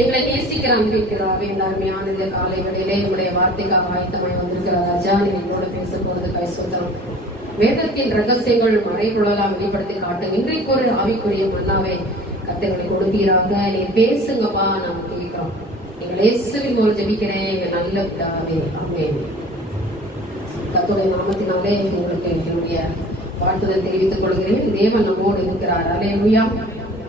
எங்களை நேசிக்கிற அன்பிற்கிறாவே இந்த அருமையான இந்த காலைகளிலே உங்களுடைய வார்த்தைக்காக ஆயத்தமாய் வந்திருக்கிறார் ராஜா. நீங்க என்னோட பேச போறது கைசோதம் வேதத்தின் ரகசியங்கள் மறைபொருளாக வெளிப்படுத்தி காட்டும் இன்றைக்கு ஒரு ஆவிக்குரிய மன்னாவே கத்தைகளை கொடுப்பீராக. நீ பேசுங்கப்பா, நாம் கேட்கிறோம். எங்கள் இயேசுவின் மூலம் ஜெபிக்கிறேன் எங்க நல்ல பிதாவே, ஆமென். கர்த்தருடைய நாமத்தினாலே உங்களுக்கு என்னுடைய வாழ்த்துதல் தெரிவித்துக் கொள்கிறேன். தேவன் நம்மோடு இருக்கிறார். அல்லேலூயா.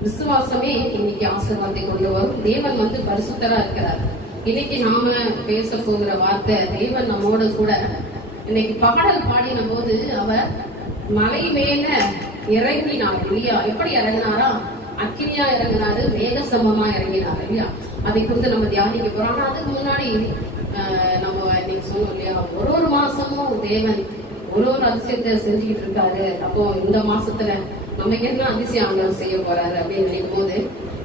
விசுவாசமே இன்னைக்கு ஆசீர்வாதத்தை கொண்டு வரும். தேவன் பரிசுத்தரா இருக்கிறார். இன்னைக்கு நாம பேச போகிற வார்த்தை, தேவன் நம்மோடு கூட. இன்னைக்கு பாடல் பாடின போது அவர் மலை மேல இறங்கினார் இல்லையா? எப்படி இறங்கினாரா? அக்கினியா இறங்கினாரு, மேக சமமா இறங்கினார் இல்லையா? அதை குறித்து நம்ம தியானிக்க போறோம். ஆனா அதுக்கு முன்னாடி நம்ம இன்னைக்கு சொன்னோம் இல்லையா, ஒரு மாசமும் தேவன் ஒரு அதிசயத்தை செஞ்சுக்கிட்டு இருக்காரு. அப்போ இந்த மாசத்துல நமக்கு என்ன அதிசயம் ஆண்டவர் செய்ய போறாரு அப்படின்னு நினைக்கும் போது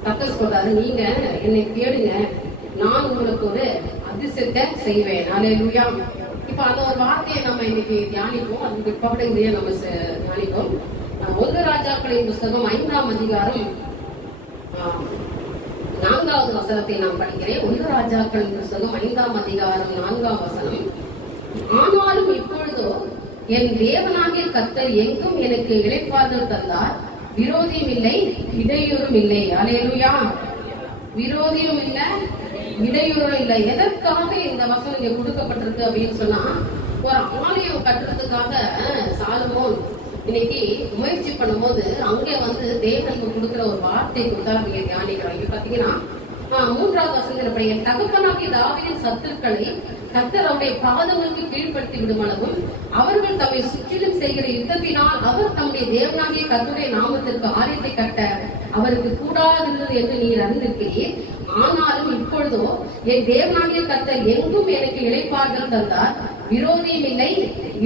கர்த்தர் சொல்றாரு, நீங்க என்னை கேளுங்க, நான் உங்களுக்கு ஒரு அதிசயத்தை செய்வேன். அல்லேலூயா. இப்ப அந்த ஒரு வார்த்தையை நம்ம இன்னைக்கு தியானிப்போம். அதுக்கு பிற்பாடு இதையே நம்ம தியானிப்போம். 1 ராஜாக்களின் புஸ்தகம் 5ஆம் அதிகாரம் 4வது வசனத்தை நான் படிக்கிறேன். 1 ராஜாக்களின் புஸ்தகம் 5ஆம் அதிகாரம் 4ஆம் வசனம். ஆனாலும் இப்பொழுதோ என் தேவனாகிய கர்த்தர் எங்கும் எனக்கு இளைப்பாறுதல் தந்தார், விரோதியும் இல்லை, இடையூறும் இல்லை. அல்லேலூயா. விரோதியும் இல்லை, இடையூறும் இல்லை. எதற்காக இந்த வசனம் இங்க கொடுக்கப்பட்டிருக்கு அப்படின்னு சொன்னா, ஒரு ஆலயம் கட்டுறதுக்காக சாலமோன் இன்னைக்கு முயற்சி பண்ணும் போது அங்கே தேவனுக்கு கொடுக்கிற ஒரு வார்த்தை கொடுத்தா நீங்க தியானிக்கிறோம். இங்க பாத்தீங்கன்னா 3வது வசனத்துல, என் தகப்பனாகிய தாவீதின் சத்துருக்களை கர்த்தர் அவருடைய பாதங்களுக்கு கீழ்படுத்தி விடும் அளவும் அவர்கள் தம்மை சுற்றிலும் செய்கிற யுத்தத்தினால் அவர் தம்முடைய தேவனாகிய கர்த்தருடைய நாமத்திற்கு ஆலயத்தை கட்ட அவருக்கு கூடாதிருந்தது என்று நீர் அறிந்திருக்கிறீர். ஆனாலும் இப்பொழுதோ என் தேவனாகிய கர்த்தர் எங்கும் எனக்கு இளைப்பாறுதல் தந்தார், விரோதியும் இல்லை,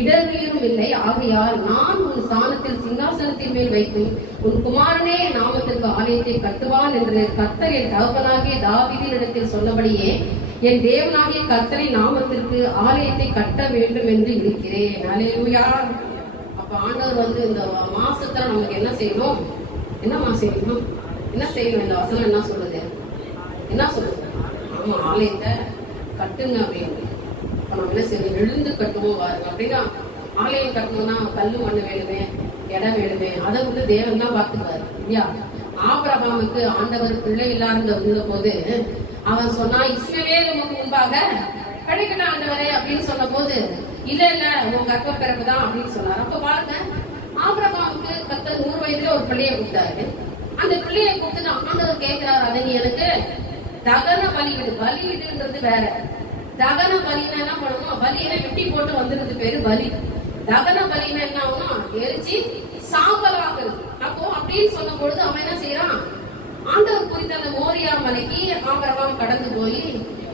இடர்வீரும் இல்லை. ஆகையால் நான் உன் ஸ்தானத்தில் சிங்காசனத்தின் மேல் வைத்து உன் குமாரனே நாமத்திற்கு ஆலயத்தை கட்டுவான் என்று கர்த்தர் என் தகப்பனாகிய தாவீதின் இடத்தில் சொன்னபடியே என் தேவனாகிய கர்த்தரை நாமத்திற்கு ஆலயத்தை கட்ட வேண்டும் என்று இருக்கிறேன். அல்லேலூயா. அப்ப ஆண்டவர் இந்த மாசத்துல நமக்கு என்ன செய்யணும்? என்னமா செய்யணும்? என்ன செய்யணும்? இந்த வசனம் என்ன சொல்லுது? என்ன சொல்லுது? ஆமா, ஆலயத்தை கட்டுங்க அப்படின்னு. இப்ப நம்ம என்ன செய்யணும்? எழுந்து கட்டுவோம் பாருங்க. அப்படின்னா ஆலயம் கட்டணும்னா கல்லு மண்ணு வேணுமே, இடம் வேணுமே. அதை தேவன் தான் பாத்துக்குவாரு இல்லையா? ஆபிரகாமுக்கு ஆண்டவர் பிள்ளை இல்லாத போது அவன் சொன்னா, இஸ்மவேல் உமக்கு முன்பாக கிடைக்கட்டும் ஆண்டவரே அப்படின்னு சொன்ன போது, இல்ல இல்ல உன் கர்ப்ப பிறப்புதான் அப்படின்னு சொன்னார். அப்ப பாருங்க, ஆபிரகாமுக்கு கர்த்தர் 100 வயதுல ஒரு பிள்ளையை கொடுத்தாரு. அந்த பிள்ளையை கொடுத்துட்டு ஆண்டவர் கேட்கிறாரு, அதை நீ எனக்கு தகன பலிவிடு. பலிவிடுன்றது வேற. தகன பலினா என்ன பண்ணணும்? பலியில வெட்டி போட்டு வந்துருது பேரு பலி. தகன பலினா என்ன ஆகும்னா எரிச்சு சாம்பலாக்குறது. அப்போ அப்படின்னு சொன்ன பொழுது அவன் என்ன செய்யறான்? ஆண்டவர் குறித்த அந்த மோரியா மலைக்கு ஆபிரகாம் கடந்து போய்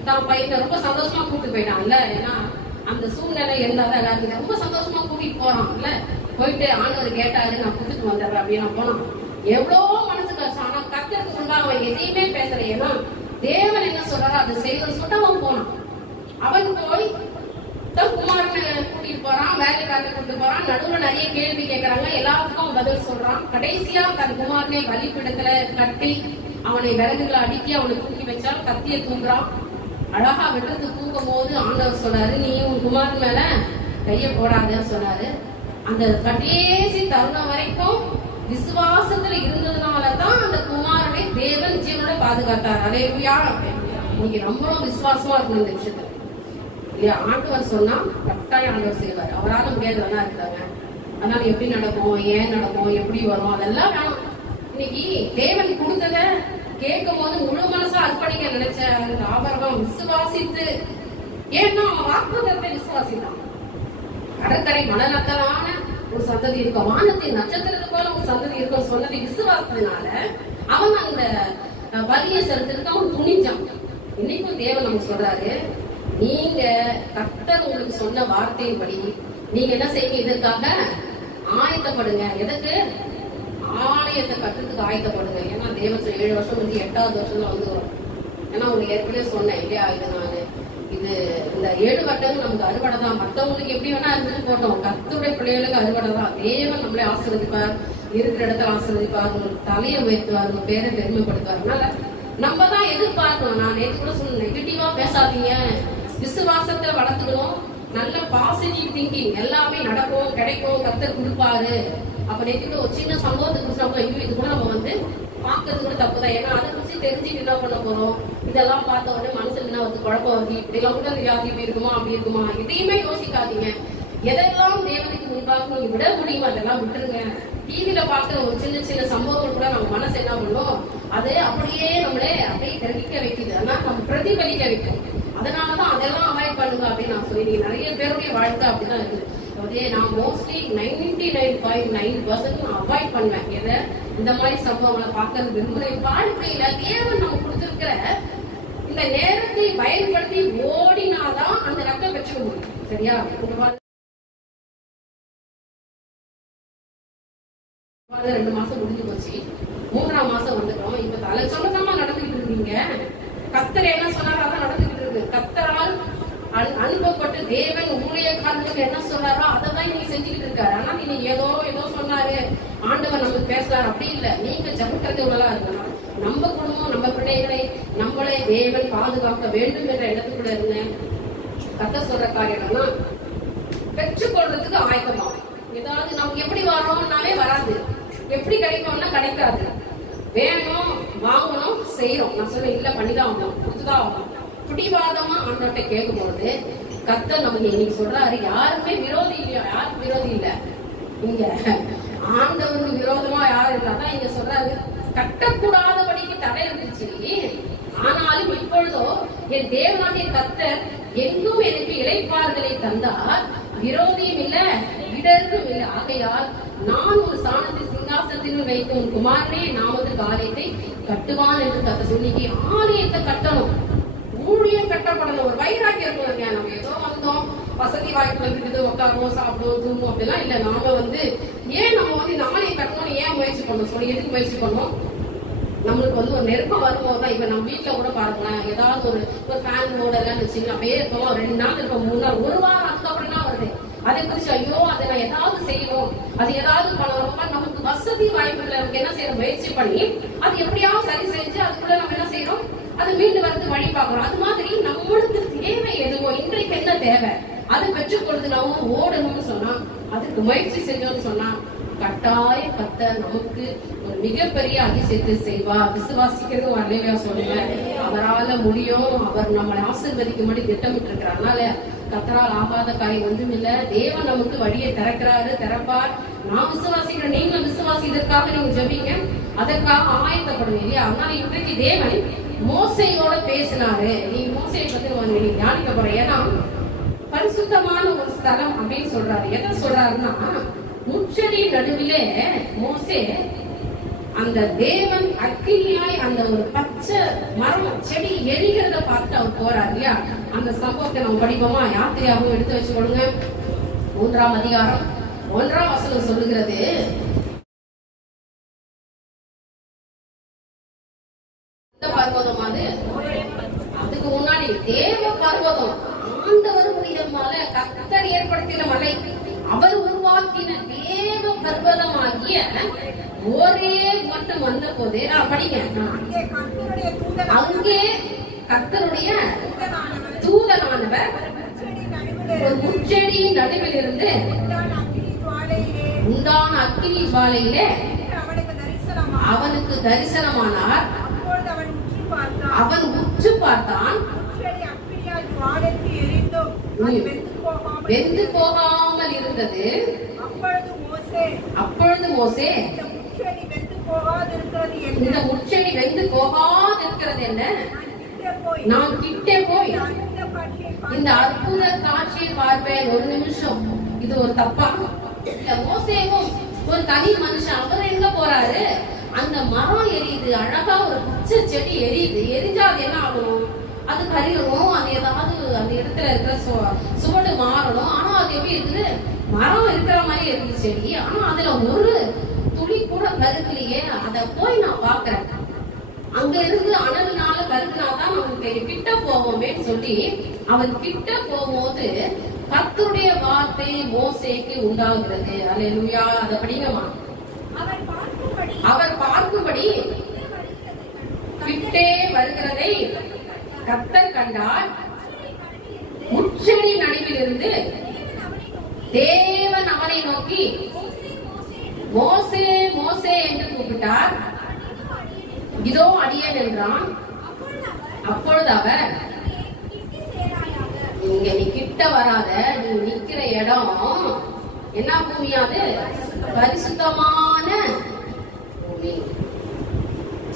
தான் பையனை ரொம்ப சந்தோஷமா கூப்பிட்டு போயிட்டான்ல. ஏன்னா அந்த சூழ்நிலை இருந்தாதான் எல்லாருக்கும் ரொம்ப சந்தோஷமா கூட்டிட்டு போறான் இல்ல. போயிட்டு ஆண்டவர் கேட்டாரு, நான் கூட்டிட்டு வந்துடுறேன் அப்படின்னு போனான். எவ்வளவு மனசு கஷ்டம். ஆனா கர்த்தருக்கு முன்பா அவன் எதையுமே பேசல. ஏன்னா தேவன் என்ன சொல்றாரோ அதை செய்வது சொல்லிட்டு அவன் போனான். அவன் போய் குமாரனை கூட்டிட்டு போறான், வேலைக்காரத்தை கூட்டிட்டு போறான். நடுவுல நிறைய கேள்வி கேட்கறாங்க, எல்லாத்துக்கும் பதில் சொல்றான். கடைசியா தன் குமாரனை பலிபீடத்துல கட்டி அவனை விறகுகளை அடுக்கி அவனை தூக்கி வச்சா, கத்திய தூங்குறான். அழகா விட்டத்து தூக்கும் போது ஆண்டவர் சொன்னாரு, நீ உன் குமாரன் மேல கைய போடாதன்னு சொன்னாரு. அந்த கடைசி தருணம் வரைக்கும் விசுவாசத்துல இருந்ததுனாலதான் அந்த குமாரனை தேவன் ஜீவனோட பாதுகாத்தார். அல்லேலூயா. நீங்க ரொம்ப விசுவாசமா இருக்கணும் இந்த விஷயத்துல இல்லையா? ஆண்டவர் சொன்னா கட்டாயம் ஆண்டவர் செய்வார். அவரால் முடியாதவனா இருக்காங்க. அதனால எப்படி நடக்கும், ஏன் நடக்கும், எப்படி வரும், அதெல்லாம் வேணும். இன்னைக்கு தேவன் கொடுத்தத கேட்கும் போது முழு மனசா அர்ப்பணிக்க நினைச்ச அந்த ஆபிரகாம் விசுவாசித்து, ஏன்னா அவன் வாக்குத்தத்தத்தை விசுவாசித்தான். கடற்கரை மணலத்தலான ஒரு சந்ததி இருக்கும், வானத்தின் நட்சத்திரத்து போல ஒரு சந்ததி இருக்கும் சொன்னதை விசுவாசத்தினால அவன் அந்த பலியை செலுத்துறதுக்கு அவன் துணிஞ்சான். இன்னைக்கும் தேவன் நமக்கு சொல்றாரு, நீங்க கர்த்தர் உங்களுக்கு சொன்ன வார்த்தையின்படி நீங்க என்ன செய்யுங்க? இதற்காக ஆயத்தப்படுங்க. எதுக்கு? ஆலயத்தை கட்டுறதுக்கு ஆயத்தப்படுங்க. ஏன்னா தேவன் 7 வருஷம் முடிஞ்சு 8வது வருஷத்துல வரும். ஏன்னா உங்களுக்கு ஏற்கனவே சொன்னேன் இல்லையா, இது இந்த 7 வருடங்கள் நமக்கு அறுவடை தான். மற்றவங்களுக்கு எப்படி வேணா இருந்துட்டு போட்டோம், கர்த்தருடைய பிள்ளைகளுக்கு அறுவடை தான். தேவன் நம்மளே ஆசீர்வதிப்பார், இருக்கிற இடத்துல ஆசீர்வதிப்பார், உங்களுக்கு தலையை உயர்த்துவார், உங்க பேரை பெருமைப்படுத்துவார். அதனால நம்ம தான் எதிர்பார்க்கணும். நான் நேற்று கூட சொன்ன, நெகட்டிவா பேசாதீங்க, விசுவாசத்தை வளர்த்துக்கணும். நல்ல பாசிட்டிவ் திங்கிங், எல்லாமே நடக்கும், கிடைக்கும், கர்த்தர் கொடுப்பாரு. அப்ப நேற்று ஒரு சின்ன சம்பவத்தை குறிச்சு இது கூட நம்ம பாக்குறது கூட தப்புதான். ஏன்னா அதை குறிச்சு தெரிஞ்சுட்டு என்ன பண்ண போறோம்? இதெல்லாம் பார்த்த உடனே மனசுல என்ன குழப்பம் வருது, இப்படி எல்லாம் கூட அந்த வியாதி இப்படி இருக்குமா அப்படி இருக்குமா, இதையுமே யோசிக்காதீங்க. எதெல்லாம் தேவனுக்கு முன்பாக நீங்க விட முடியுமோ அதெல்லாம் விட்டுருங்க. டிவில பார்க்கிற ஒரு சின்ன சின்ன சம்பவங்கள் கூட நம்ம மனசு என்ன பண்ணும், அது அப்படியே நம்மளே அப்படியே கிரகிக்க வைக்குது. ஆனா நம்ம பிரதிபலிக்க வைக்கும். அதனாலதான் அதெல்லாம் அவாய்ட் பண்ணுங்க அப்படின்னு நான் சொல்லி, நிறைய பேருடைய வாழ்க்கை அப்படிதான் இருக்குது. நான் மோஸ்ட்லி 99.9% அவாய்ட் பண்ணுவேன். எதை இந்த மாதிரி சம்பவங்களை பார்க்கறது விரும்புறேன். வாழ்க்கையில தேவன் நம்ம கொடுத்திருக்கிற இந்த நேரத்தை பயன்படுத்தி ஓடினாதான் அந்த ரத்தம் பெற்றுக்க முடியும். சரியா? 2 மாசம் முடிஞ்சு போச்சு, 3ஆம் மாசம் வந்துட்டோம். இப்ப தலை சொன்னதமா நடந்துகிட்டு இருக்கீங்க. கர்த்தர் என்ன சொன்னாரோ அதான் நடந்துகிட்டு இருக்கு. கர்த்தரால் அனுப்பப்பட்டு தேவன் ஊழியக்காரனுக்கு என்ன சொன்னாரோ அதை தான் நீ செஞ்சுக்கிட்டு இருக்காரு. ஆனா நீ ஏதோ சொன்னாரு, ஆண்டவர் நமக்கு பேசுறாரு அப்படி இல்ல. நீங்க ஜெபிக்கிறது இவ்வளவு இருக்கணும். நம்ம குடும்பம், நம்ம பிள்ளைகளை நம்மளே தேவன் பாதுகாக்க வேண்டும் என்ற இடத்துக்குள்ள இருந்தேன். கர்த்தர் சொல்ற காரியம்னா பெற்றுக்கொள்றதுக்கு ஆயத்தமாகும். ஏதாவது நமக்கு எப்படி வரோம்னாலே வராது, எப்படி கிடைக்கும்னா கிடைக்காது. வேணும், வாங்கணும், செய்யறோம். நான் சொல்ல இல்ல பண்ணிதான் ஆகணும், கொடுத்துதான் ஆகணும். பிடிவாதமா ஆண்டவர்கிட்ட கேட்கும் பொழுது கர்த்தர் நமக்கு இன்னைக்கு சொல்றாரு, யாருமே விரோதி இல்லையா? யாருக்கு விரோதி இல்ல இங்க? ஆண்டவருக்கு விரோதமா யாரும் இல்லாதான் இங்க சொல்றாரு, கட்டக்கூடாதபடிக்கு தடை இருந்துச்சு. ஆனாலும் இப்பொழுதோ என் தேவனாகிய கர்த்தர் எங்கும் எனக்கு இளைப்பாறுதலை தந்தார், விரோதியும் இல்ல, இடரும் இல்லை. ஆகையால் நான் ஒரு ஸ்தானத்தில் சிங்காசனத்தில் வைத்து உன் குமாரனே நாமத்தில் தேவனுக்கு ஆலயத்தை கட்டுவான் என்று கத்த சொல்லி ஆலயத்தை கட்டணும், ஊழியம் கட்டப்படணும். ஒரு வைராக்கியம் இருக்கும். நம்ம ஏதோ வந்தோம், வசதி வாய்ப்பு இருக்குது, உட்காருவோம், சாப்பிடுவோம், தூங்குவோம் அப்படிலாம் இல்ல. நாம ஏன் நம்ம இந்த ஆலயம் கட்டணும்னு ஏன் முயற்சி பண்ணணும் சொல்லி எதுக்கு முயற்சி பண்ணோம்? நம்மளுக்கு ஒரு நெருக்கம் வரும்போதுதான். இப்ப நம்ம வீட்டுல கூட பாருங்களேன், ஏதாவது ஒரு ஃபேன் ஓடலன்னு வச்சுக்கலாம், அப்படியே இருக்கோம், 2 நாள் இருப்போம், 3 நாள், 1 வாரம் அதுக்கப்புறம் தான் வருது. அதை குறிச்சு ஐயோ அதை நான் ஏதாவது செய்யணும், அது ஏதாவது பண்ணணும். நமக்கு வசதி வாய்ப்புகளை நமக்கு என்ன செய்யறோம், முயற்சி பண்ணி அது எப்படியாவது சரி செஞ்சு அதுக்குள்ள நம்ம என்ன செய்யறோம், அது மீண்டு வந்து வழி பார்க்கிறோம். அது மாதிரி நம்மளுக்கு தேவை எதுவோ, இன்றைக்கு என்ன தேவை அதை பெற்றுக்கொள்வது நம்ம ஓடணும்னு சொன்னா, அதுக்கு முயற்சி செஞ்சோம்னு சொன்னா கட்டாய கத்த நமக்கு ஒரு மிகப்பெரிய அதிசயத்தை செய்வார். விசுவாசிக்கிறது அல்லேலூயா சொல்லுங்க. அவரால முடியும். அவர் நம்மளை ஆசீர்வதிக்கும்படி திட்டமிட்டு இருக்கிறார். அதனால கத்தரால் ஆகாத காரியம் ஒன்றும் இல்ல. தேவன் நமக்கு வழியை திறக்கிறாரு, திறப்பார். நான் விசுவாசிக்கிறேன், நீங்களும் விசுவாசி. இதற்காக நீங்க ஜெபிங்க, அதற்காக ஆயத்தப்படுங்க இல்லையா? அதனால இன்றைக்கு தேவன் மோசையோட பேசினாரு. நீங்க மோசையை பத்தி நீங்க தியானிக்க போற இடம் பரிசுத்தமான ஒரு ஸ்தலம் அப்படின்னு சொல்றாரு. எதை சொல்றாருன்னா, முச்செடி நடுவிலே மோசே அந்த தேவன் அக்கினியாய் அந்த ஒரு பச்சை மரம் செடி எரிகிறத பார்த்து அவர் போறார் இல்லையா? அந்த சம்பவத்தை நம்ம படிப்போமா? யாத்திரையாகவும் எடுத்து வச்சுக்கொள்ளுங்க. 3ஆம் அதிகாரம் 1ஆம் வசனம் சொல்லுகிறது, பர்வதம் அது. அதுக்கு முன்னாடி தேவ பர்வதம், ஆண்டவருடைய மலை, கர்த்தர் ஏற்படுத்தின மலை, அவர் உருவாக்கின தேவ பர்வதமாகிய ஒரே மட்டும் வந்த போதே படிங்க. அங்கே கர்த்தருடைய தூதனானவர் ஒரு முச்செடியின் நடுவில் இருந்து உண்டான அக்கினி ஜுவாலையிலே அவனுக்கு தரிசனமானார். அவன் உற்று பார்த்தான், வெந்து போகாமல் இருந்தது. அப்பொழுது மோசே இந்த முச்செடி வெந்து போகாதிருக்கிறது என்ன, நான் கிட்டே போய் இந்த அற்புத காட்சியை பார்ப்பேன். ஒரு நிமிஷம், இது ஒரு தப்பா? மோசேவும் ஒரு தனி மனுஷன், அவர் எங்க போறாரு? அந்த மரம் எரியுது, அழகா ஒரு பச்சை செடி எரியுது. எரிஞ்சா அது என்ன ஆகணும்? அது கருகணும், அது ஏதாவது அந்த இடத்துல இருக்கிற சுவடு மாறணும். ஆனா அது எப்படி இருக்குது? மரம் இருக்கிற மாதிரி இருக்கு செடி, ஆனா அதுல ஒரு துளி கூட கருக்கலையே. அத போய் நான் பாக்குறேன். அங்க இருந்து அனல்னால கருக்குனாதான் நமக்கு தெரியும். கிட்ட போவோமே சொல்லி அவன் கிட்ட போகும்போது கர்த்தருடைய வார்த்தை மோசேக்கு உண்டாகிறது. அல்லேலூயா. அத படிங்கம்மா. அவர் பார்க்கும்படி கிட்டே வருகிறதை கர்த்தர் கண்டார். முச்செடி நடுவில் இருந்து தேவன் அவனை நோக்கி மோசே மோசே என்று கூப்பிட்டார். இதோ அடியேன் என்றான். அப்பொழுது அவர், இங்க நீ கிட்ட வராத, நீ நிக்கிற இடம் என்ன பூமியாது? பரிசுத்தமான பூமி.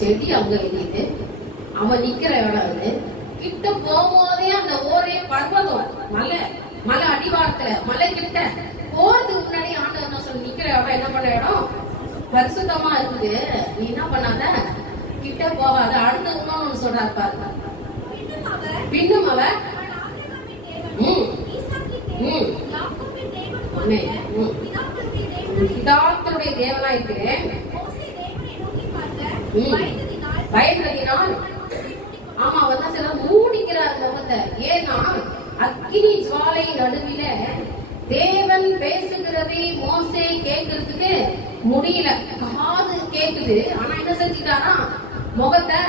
செடி அங்க எரியுது, அவன் நிக்கிற இடம் அது. கிட்ட போகும்போதே அந்த ஒரே பர்வதம், மலை, மலை அடிவாரத்துல, மலை கிட்ட போறதுக்கு முன்னாடி ஆண்டவர் என்ன சொல்லி, நிக்கிற இடம் என்ன பண்ண இடம்? பரிசுத்தமா இருக்குது. நீ என்ன பண்ணாத, கிட்ட போவாத. அடுத்து இன்னொன்னு சொல்றாரு பாருங்க. பின்னும் அவர் பிதாக்களுடைய தேவனா இருக்கிறேன், பயந்ததினால். ஆமா, அவர் தான் சில மூடிக்கிறார் முகத்தை. ஏன்னா அக்கினி ஜுவாலை நடுவில தேவன் பேசுகிறதை மோசே கேட்கறதுக்கு முடியல. காது கேக்குது, ஆனா என்ன செஞ்சுட்டாரா? முகத்தை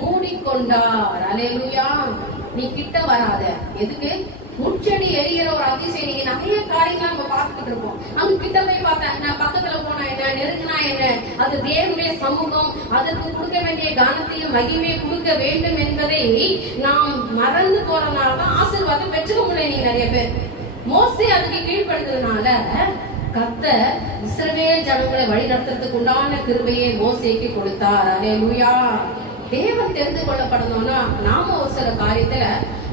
மூடிக்கொண்டார். அல்லேலூயா. நீ கிட்ட வராத. எதுக்கு? முச்செடி எரிகிற ஒரு அதிசயம். நீங்க நிறைய காரியங்கள் நம்ம பார்த்துட்டு இருக்கோம். அங்க கிட்ட போய் பார்த்தா என்ன, பக்கத்துல போனா என்ன, நெருங்கினா என்ன, அது தேவனுடைய சமூகம், அதற்கு கொடுக்க வேண்டிய கனத்தையும் மகிமையை கொடுக்க வேண்டும் என்பதை நாம் மறந்து போறதுனாலதான் ஆசீர்வாதம் பெற்றுக்க முடியல. நீங்க நிறைய பேர் மோசே அதுக்கு கீழ்படுத்ததுனால கர்த்தர் இஸ்ரவேல் ஜனங்களை வழி நடத்துறதுக்கு உண்டான கிருபையை மோசேக்கு கொடுத்தார். அல்லேலூயா. தேவன் தெரிந்து கொள்ளப்படணும்னா நாம ஒரு சில காரியத்துல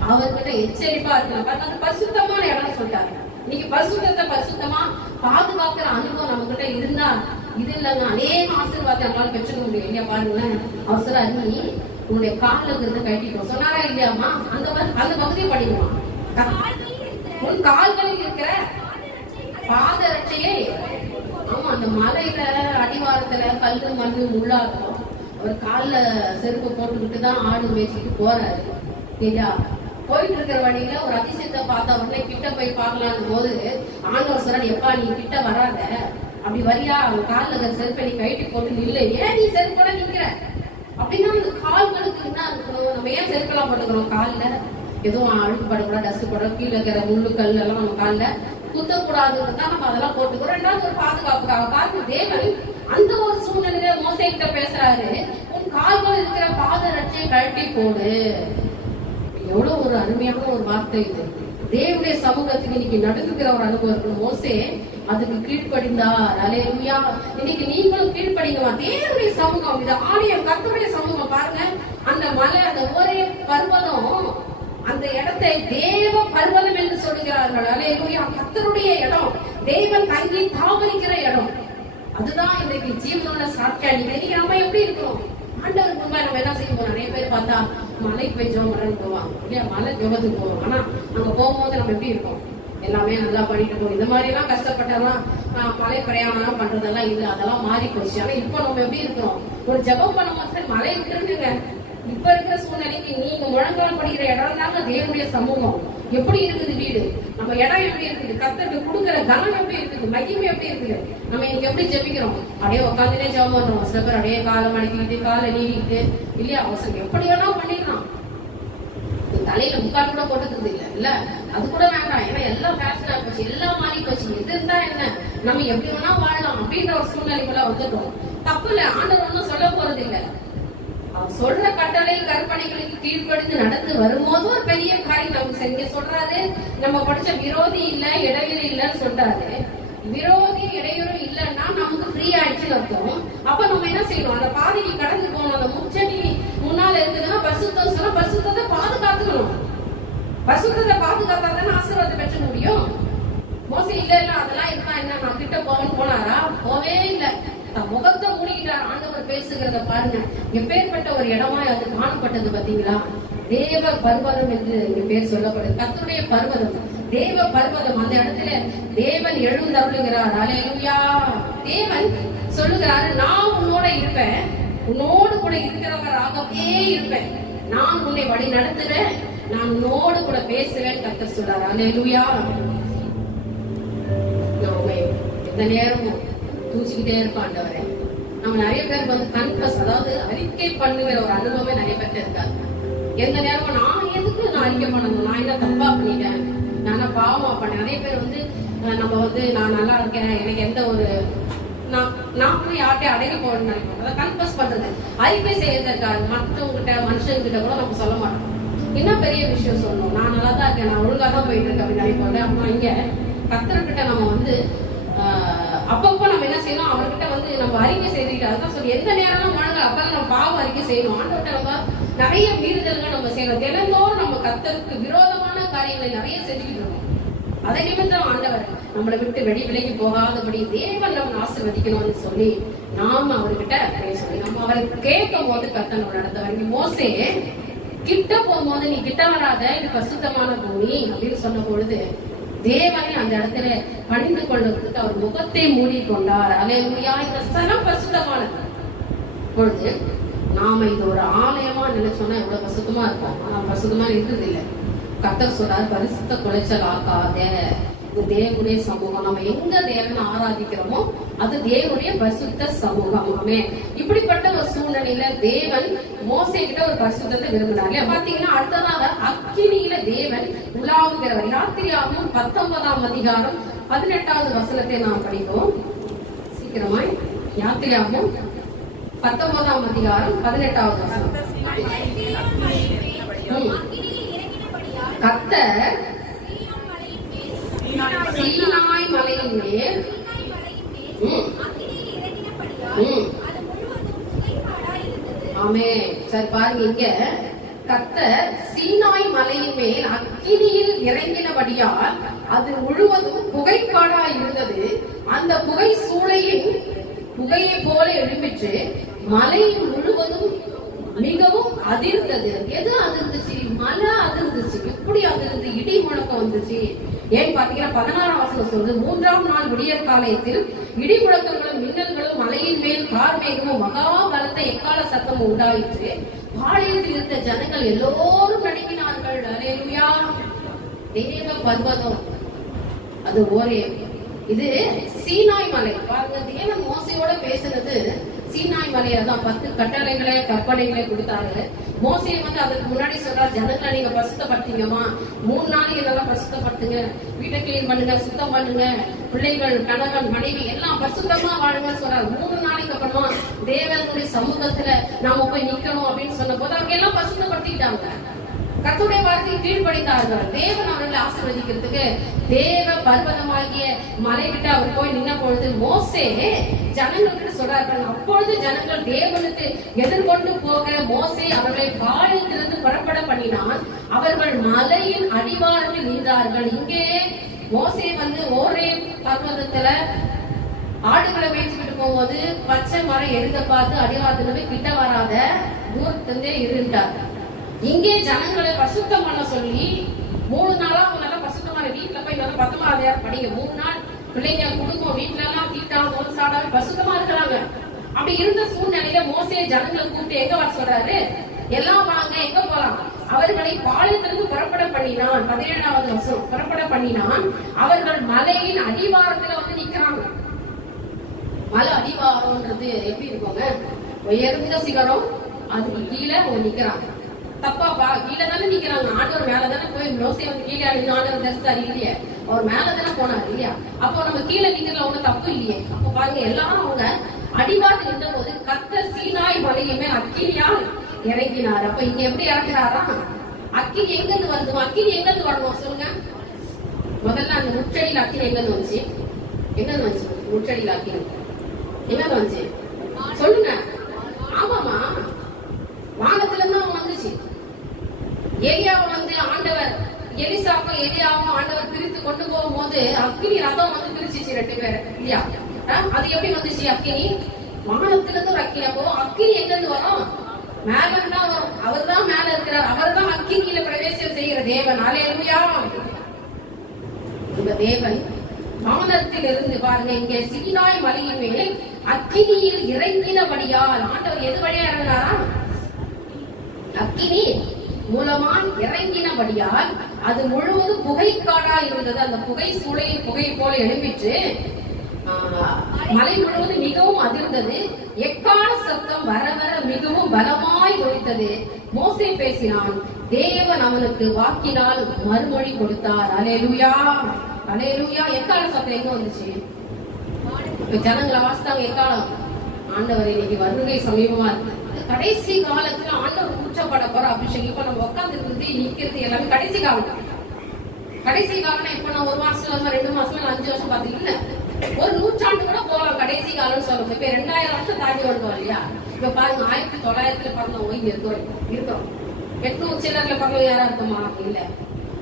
அவர்கிட்ட எச்சரிப்பா இருக்கலாம். அது பரிசுத்தமான இடம் சொல்லிட்டாங்க. இன்னைக்கு பரிசுத்தத்தை பரிசுத்தமா பாதுகாக்கிற அனுபவம் நம்ம கிட்ட இருந்தா இது இல்லைங்க, அநேக ஆசீர்வாதம் நம்மளால பெற்றுக்க முடியும் இல்லையா? பாருங்களேன், அவர் சொல்றாரு, நீ உன்னுடைய காலில் இருக்கிறத கட்டிக்கோ சொன்னாரா இல்லையாமா? அந்த பகுதியை படிக்குமா, உன் கால்களில் இருக்கிற பாதரட்சையை. ஆமா, அந்த மலையில அடிவாரத்துல கல்லு மண்ணு முள்ளாகும், அவர் கால்ல செருப்பு போட்டுக்கிட்டு தான் ஆடு மேய்ச்சிட்டு போறாரு இல்லையா? போயிட்டு இருக்கிற வழியில ஒரு அதிசயத்தை பார்த்தா உடனே கிட்ட போய் பார்க்கலான்னு போது ஆண்டவர் சொல்றாரு, எப்பா நீ கிட்ட வராத, அப்படி வரியா அவன் கால்ல செருப்பை நீ கைட்டு போட்டு நில்லு. ஏன் நீ செருப்போட நிக்கிற அப்படின்னா, அந்த கால்களுக்கு என்ன இருக்கணும்? நம்ம ஏன் செருப்பெல்லாம் போட்டுக்கிறோம்? கால்ல எதுவும் அழுக்கு படக்கூடாது, டஸ்ட் பட, கீழே இருக்கிற முள்ளு கல் எல்லாம் நம்ம கால்ல குத்தக்கூடாதுன்னு தான் நம்ம அதெல்லாம் போட்டுக்கிறோம். ரெண்டாவது ஒரு பாதுகாப்புக்காக. காரணம் தேவன் அந்த ஒரு சூழ்நிலையில மோசே கிட்ட பேசுறாரு, உன் கால்கள் இருக்கிற பாதரட்சையை கழட்டி போடு. எவ்வளவு ஒரு அருமையான ஒரு வார்த்தை இது. தேவனுடைய சமூகத்துக்கு இன்னைக்கு நடுங்குகிற ஒரு அனுபவம் இருக்கு. மோசே அதுக்கு கீழ்ப்படிந்தார். அல்லேலூயா. இன்னைக்கு நீங்களும் கீழ்ப்படிங்கமா. தேவனுடைய சமூகம் இது, ஆலயம் கர்த்தருடைய சமூகம். பாருங்க, அந்த மலை, அந்த ஒரே பர்வதம், அந்த இடத்தை தேவ பர்வதம் என்று சொல்லுகிறார்கள். அல்லேலூயா. கர்த்தருடைய இடம், தேவன் தங்கி தாவலிக்கிற இடம். அதுதான் இன்னைக்கு ஜீவனோட சாட்சியா. இன்னைக்கு நம்ம எப்படி இருக்கிறோம்? ஆண்டவருக்கு முன்பா நம்ம என்ன செய்ய போறோம்? நிறைய பேர் பார்த்தா மலை போய் ஜெபம் பண்ணு போவாங்க இல்லையா? மலை ஜெபத்துக்கு போவோம். ஆனா அங்க போகும்போது நம்ம எப்படி இருக்கோம்? எல்லாமே நல்லா பண்ணிட்டு போவோம். இந்த மாதிரி எல்லாம் கஷ்டப்பட்டெல்லாம் மலை பிரயாணம் பண்றதெல்லாம் இல்லை, அதெல்லாம் மாறி போச்சு. ஆனா இப்ப நம்ம எப்படி இருக்கிறோம்? ஒரு ஜெபம் பண்ணும் போது மலை விட்டுருங்க. இப்ப இருக்கிற சூழ்நிலைக்கு நீங்க முழங்கால் படிக்கிற இடம் தாங்க தேவனுடைய சமூகம். எப்படி இருக்குது வீடு? நம்ம இடம் எப்படி இருக்குது? கர்த்தருக்கு கொடுக்கிற கனம் எப்படி இருக்குது? மகிமை எப்படி இருக்குது? நம்ம இன்னைக்கு எப்படி ஜெபிக்கிறோம்? அப்படியே உட்காந்துனே ஜெபம் பண்றோம். சில பேர் அப்படியே காலை மடக்கிட்டு காலை நீடிக்கிட்டு இல்லையா? அவசரம் எப்படி வேணா பண்ணிக்கலாம். தலையில முக்கால் கூட போட்டுக்கிறது இல்ல இல்ல, அது கூட வேண்டாம். ஏன்னா எல்லாம் ஃபேஷனா போச்சு, எல்லாம் மாறி போச்சு. எது இருந்தா என்ன, நம்ம எப்படி வேணா வாழலாம் அப்படின்ற ஒரு சூழ்நிலைக்குள்ள வந்துட்டோம். தப்பு இல்ல, ஆண்டவர் ஒன்னும் சொல்ல போறது இல்ல. அவர் சொல்ற கட்டளை கற்பனைகளுக்கு கீழ்ப்படிந்து நடந்து வரும்போது ஒரு பெரிய காரியம் நமக்கு செஞ்சு சொல்றாரு. நம்ம படிச்ச விரோதி இல்ல, இடையூறு இல்லன்னு சொல்றாரு. விரோதி இடையூறு இல்லைன்னா நமக்கு ஃப்ரீ ஆயிடுச்சுன்னு அர்த்தம். அப்ப நம்ம என்ன செய்யணும்? அந்த பாதைக்கு கடந்து போகணும். அந்த முச்சடி முன்னால இருக்குதுன்னா பரிசுத்தம் சொன்னா பரிசுத்தத்தை பாதுகாத்துக்கணும். பரிசுத்தத்தை பாதுகாத்தாதானே ஆசீர்வாதத்தை பெற்ற முடியும். மோசே இல்ல இல்ல அதெல்லாம் இருந்தா என்ன, நான் கிட்ட போகணும்னு போனாரா? போவே இல்லை. முகத்தை மூடிக்கிட்டார். ஆண்டவர் பேசுகிறத பாருங்க, எப்பேற்பட்ட ஒரு இடமா அது காணப்பட்டது பாத்தீங்களா? தேவ பர்வதம் என்று இங்க பேர் சொல்லப்படுது. கர்த்தருடைய பர்வதம், தேவ பர்வதம். அந்த இடத்துல தேவன் எழுந்தருளுகிறார். அல்லேலூயா. தேவன் சொல்லுகிறாரு, நான் உன்னோட இருப்பேன், உன்னோடு கூட இருக்கிறவராகவே இருப்பேன், நான் உன்னை வழி நடத்துவேன், நான் உன்னோடு கூட பேசுவேன் கர்த்தர் சொல்றாரு. அல்லேலூயா. நாமே எந்த நேரமும் தூச்சிக்கிட்டே இருப்போம் ஆண்டவரே. நம்ம நிறைய பேருக்கு வந்து கன்ஃபஸ், அதாவது அறிக்கை பண்ணுகிற ஒரு அனுபவமே நிறைய பேருக்கு இருக்காது. எந்த நேரமும் நான் எதுக்கு நான் அறிக்கை பண்ணணும், நான் என்ன தப்பா பண்ணிட்டேன், நான் பாவமா பண்ணேன். நிறைய பேர் வந்து நம்ம வந்து நான் நல்லா இருக்கேன், எனக்கு எந்த ஒரு நான் கூட யார்கிட்ட அடைக்க போகணும்னு நினைப்போம். அதை கன்ஃபஸ் பண்றது, அறிக்கை செய்யறதுக்காக மற்றவங்கிட்ட மனுஷங்கிட்ட கூட நம்ம சொல்ல மாட்டோம். என்ன பெரிய விஷயம் சொல்லணும், நான் நல்லா தான் இருக்கேன், நான் ஒழுங்கா தான் போயிட்டு இருக்கேன் அப்படின்னு நினைப்போம். அப்படின்னா இங்க கர்த்தர்கிட்ட நம்ம வந்து அப்பப்போ நம்ம என்ன செய்யணும், அவர்கிட்ட வந்து நம்ம அறிக்கை செய்துக்கிட்டு, அதுதான் சொல்லி எந்த நேரம் முழங்க அப்பதான் நம்ம பாவம் அறிக்கை செய்யணும். ஆண்டவர்கிட்ட நம்ம நிறைய மீறுதல்கள் நம்ம செய்யணும். தினந்தோறும் நம்ம கர்த்தருக்கு விரோதமான காரியங்களை நிறைய செஞ்சுக்கிட்டு இருக்கோம். அதை நிமித்தம் ஆண்டவர் நம்மளை விட்டு விலகி போகாதபடி தேவன் நம்ம ஆசீர்வதிக்கணும்னு சொல்லி நாம அவர்கிட்ட பேசணும். நம்ம அவரை கேட்கும் போது கர்த்தர் நம்ம நடந்தவர். மோசே கிட்ட போகும்போது நீ கிட்ட வராத, இது பரிசுத்தமான பூமி அப்படின்னு சொன்ன பொழுது தேவனை அந்த இடத்துல பணிந்து கொள்வதற்கு அவர் முகத்தை மூடி கொண்டார். அல்லேலூயா. இந்த ஸ்தலம் பரிசுத்தமானது. பொழுது நாம இது ஒரு ஆலயமா நினைச்சோம்னா எவ்வளவு பரிசுத்தமா இருக்கும். ஆனா பரிசுத்தமா இருக்குது இல்லை. கர்த்தர் சொல்றாரு, பரிசுத்த குலைச்சல் ஆக்காத. இது தேவனுடைய சமூகம். நம்ம எங்க தேவனை ஆராதிக்கிறோமோ அது தேவனுடைய பரிசுத்த சமூகம். ஆமே. இப்படிப்பட்ட ஒரு சூழ்நிலையில தேவன் மோசே கிட்ட ஒரு பரிசுத்தத்தை விரும்பினாங்க. பாத்தீங்கன்னா அடுத்ததாக அக்கினியில தேவன் உலாவுகிறவர். யாத்திரையாகமம் 19ஆம் அதிகாரம் 18வது வசனத்தை நாம் படிப்போம். சீக்கிரமாய் யாத்திரையாகமம் 19ஆம் அதிகாரம் 18வது வசனம். கர்த்தர் சீனாய் மலையின் மேல் ஆமே. சரி பாருங்க, இங்க கர்த்தர் சீனாய் மலையின் மேல் அக்கினியில் இறங்கினபடியால் அது முழுவதும் புகைக்காடா இருந்தது. அந்த புகை சூளையின் புகையை போல எழும்பிற்று, மலை முழுவதும் மிகவும் அதிர்ந்தது. எது அதிர்ந்துச்சு? மலை அதிர்ந்துச்சு. எப்படி அதிர்ந்து? இடி முழக்கம் வந்துச்சு. ஏன் பாத்தீங்கன்னா 16ஆம் வசனம் சொல்லுது, 3ஆம் நாள் விடியற் காலையில் இடி முழக்கங்களும் மின்னல்களும் மலையின் மேல் கார்மேகமும் மகா பலத்த எக்கால சத்தமும் உண்டாயிற்று. பாளையத்தில் இருந்த ஜனங்கள் எல்லோரும் நடுங்கினார்கள். அல்லேலூயா. தேவ பர்வதம் அது ஒரே. இது சீனாய் மலை. பாருங்க, தேவன் மோசையோட பேசுறது சீனாய் மலையில தான் 10 கட்டளைகளை கற்பனைகளை கொடுத்தாரு. மோசையை அதுக்கு முன்னாடி சொல்றாரு, ஜனங்களை நீங்க பரிசுத்தப்படுத்தீங்கம்மா, 3 நாளைக்கு இதெல்லாம் பரிசுத்தப்படுத்துங்க, வீட்டை கிளீன் பண்ணுங்க, சுத்தம் பண்ணுங்க, பிள்ளைகள் கணவன் மனைவி எல்லாம் பரிசுத்தமா வாழுங்க சொல்றாரு. 3 நாளைக்கு அப்புறமா தேவனுடைய சமூகத்துல நாம போய் நிக்கணும் அப்படின்னு சொன்ன போது அவங்க எல்லாம் பரிசுத்தப்படுத்திட்டாங்க. கர்த்தருடைய வார்த்தையை கீழ்ப்படிந்தார்கள். தேவன் அவர்களை ஆசீர்வதிக்கிறதுக்கு தேவ பர்வதமாகிய மலை விட்டு அவர் போய் நின்ன பொழுது மோசே ஜனங்களுக்கு சொல்றார்கள். அப்பொழுது ஜனங்கள் தேவனுக்கு எதிர்கொண்டு போக மோசே அவர்களை பாளையத்திலிருந்து புறப்பட பண்ணினான். அவர்கள் மலையின் அடிவாரத்தில் நின்றார்கள். இங்கே மோசே ஒரே பர்வதத்துல ஆடுகளை மேய்ச்சிக்கிட்டு போகும்போது பச்சை மரம் எருத பார்த்து அடிவாரத்துல கிட்ட வராத தூரத்திலே இருந்தார். இங்கே ஜனங்களை பரிசுத்தம் பண்ண சொல்லி 3 நாளா நல்லா பரிசுத்தமான வீட்டுல போய் நல்லா 19ஆம் படிங்க. 3 நாள் பிள்ளைங்க குடும்பம் வீட்டுல எல்லாம் தீட்டாம சாடாம பரிசுத்தமா இருக்கிறாங்க. அப்படி இருந்த சூழ்நிலையில மோசே ஜனங்களை கூப்பிட்டு எங்க வர சொல்றாரு? எல்லாம் வாங்க, எங்க போலாம்? அவர்களை பாளையத்திலிருந்து புறப்பட பண்ணினான். 17ஆவது வருஷம் புறப்பட பண்ணினான். அவர்கள் மலையின் அடிவாரத்துல நிக்கிறாங்க. மலை அடிவாரம்ன்றது எப்படி இருக்குங்க? உயர்ந்த சிகரம், அதுக்கு கீழே அவங்க நிக்கிறாங்க. தப்பாப்பா, கீழே தானே நிக்கிறாங்க. ஆண்டவர் மேலதானே போய் மோசே கீழே ஆண்டவர் தரிசாரு இல்லையே, அவர் மேலதானே போனாரு இல்லையா? அப்போ நம்ம கீழே நிக்கிறதுல ஒண்ணு தப்பு இல்லையே. அப்போ பாருங்க, எல்லாரும் அவங்க அடிவாரத்தில் இருந்த போது கர்த்தர் சீனாய் மலையுமே அக்கினியால் இறங்கினார். அப்ப இங்க எப்படி இறங்குறாரா? அக்கினி எங்க இருந்து வருது? அக்கினி எங்க இருந்து வரணும் சொல்லுங்க. முதல்ல அந்த முச்சடியில் அக்கினி எங்க இருந்து வந்துச்சு? எங்க இருந்து வந்துச்சு முச்சடியில் அக்கினி? எங்க இருந்து வந்துச்சு சொல்லுங்க. ஆமாமா, வானத்துல இருந்து அவன் வந்துச்சு. ஏலியாவை ஆண்டவர் எலிசாவும் எலியாவும் ஆண்டவர் பிரித்து கொண்டு போகும்போது அக்கினி ரதம் பிரிச்சிச்சு 2 பேரை இல்லையா? அது எப்படி வந்துச்சு? அக்கினி வானத்துல இருந்து ஒரு அக்கினி. அப்போ அக்கினி எங்க இருந்து வரும்? மேல இருந்தா வரும். அவர் தான் மேல இருக்கிறார். அவர் தான் அக்கினியில பிரவேசம் செய்கிற தேவன். அல்லேலூயா. இந்த தேவன் வானத்தில் இருந்து பாருங்க, இங்க சீனாய் மலையின் மேல் அக்கினியில் இறங்கினபடியால் ஆண்டவர் எது வழியா இறங்கினாரா? அக்கினி மூலமாய் இறங்கினபடியால் அது முழுவதும் புகைக்காடா இருந்தது. அந்த புகை சூளை புகை போல எழும்பிற்று. மலை முழுவதும் மிகவும் அதிர்ந்தது. எக்கால சத்தம் வர வர மிகவும் பலமாய் ஒலித்தது. மோசே பேசினான். தேவன் அவனுக்கு வாக்கினால் மறுமொழி கொடுத்தார். அல்லேலூயா, அல்லேலூயா. எக்கால சத்தம் எங்க வந்துச்சு? ஜனங்களை வாசித்தாங்க. எக்காலம் ஆண்டவர் இன்னைக்கு வருகை சமீபமா இருக்கு. கடைசி காலத்துல ஆண்டவர் ஊற்றப்பட போற அபிஷேகம். இப்ப நம்ம உட்கார்ந்து இருந்து நிக்கிறது எல்லாமே கடைசி காலம். கடைசி காலம் இப்ப நான் 1 மாசம் 2 மாசம் 5 வருஷம் பார்த்து இல்ல, ஒரு 100 ஆண்டு கூட போகலாம் கடைசி காலம் சொல்லுங்க. இப்ப 2000 வருஷம் தாண்டி வந்துட்டோம் இல்லையா? இப்ப பாருங்க, 1900 பிறந்தவங்க இங்க இருக்கிறோம். 800 சிலர்ல பிறந்தவங்க யாரா இருக்குமா? இல்ல.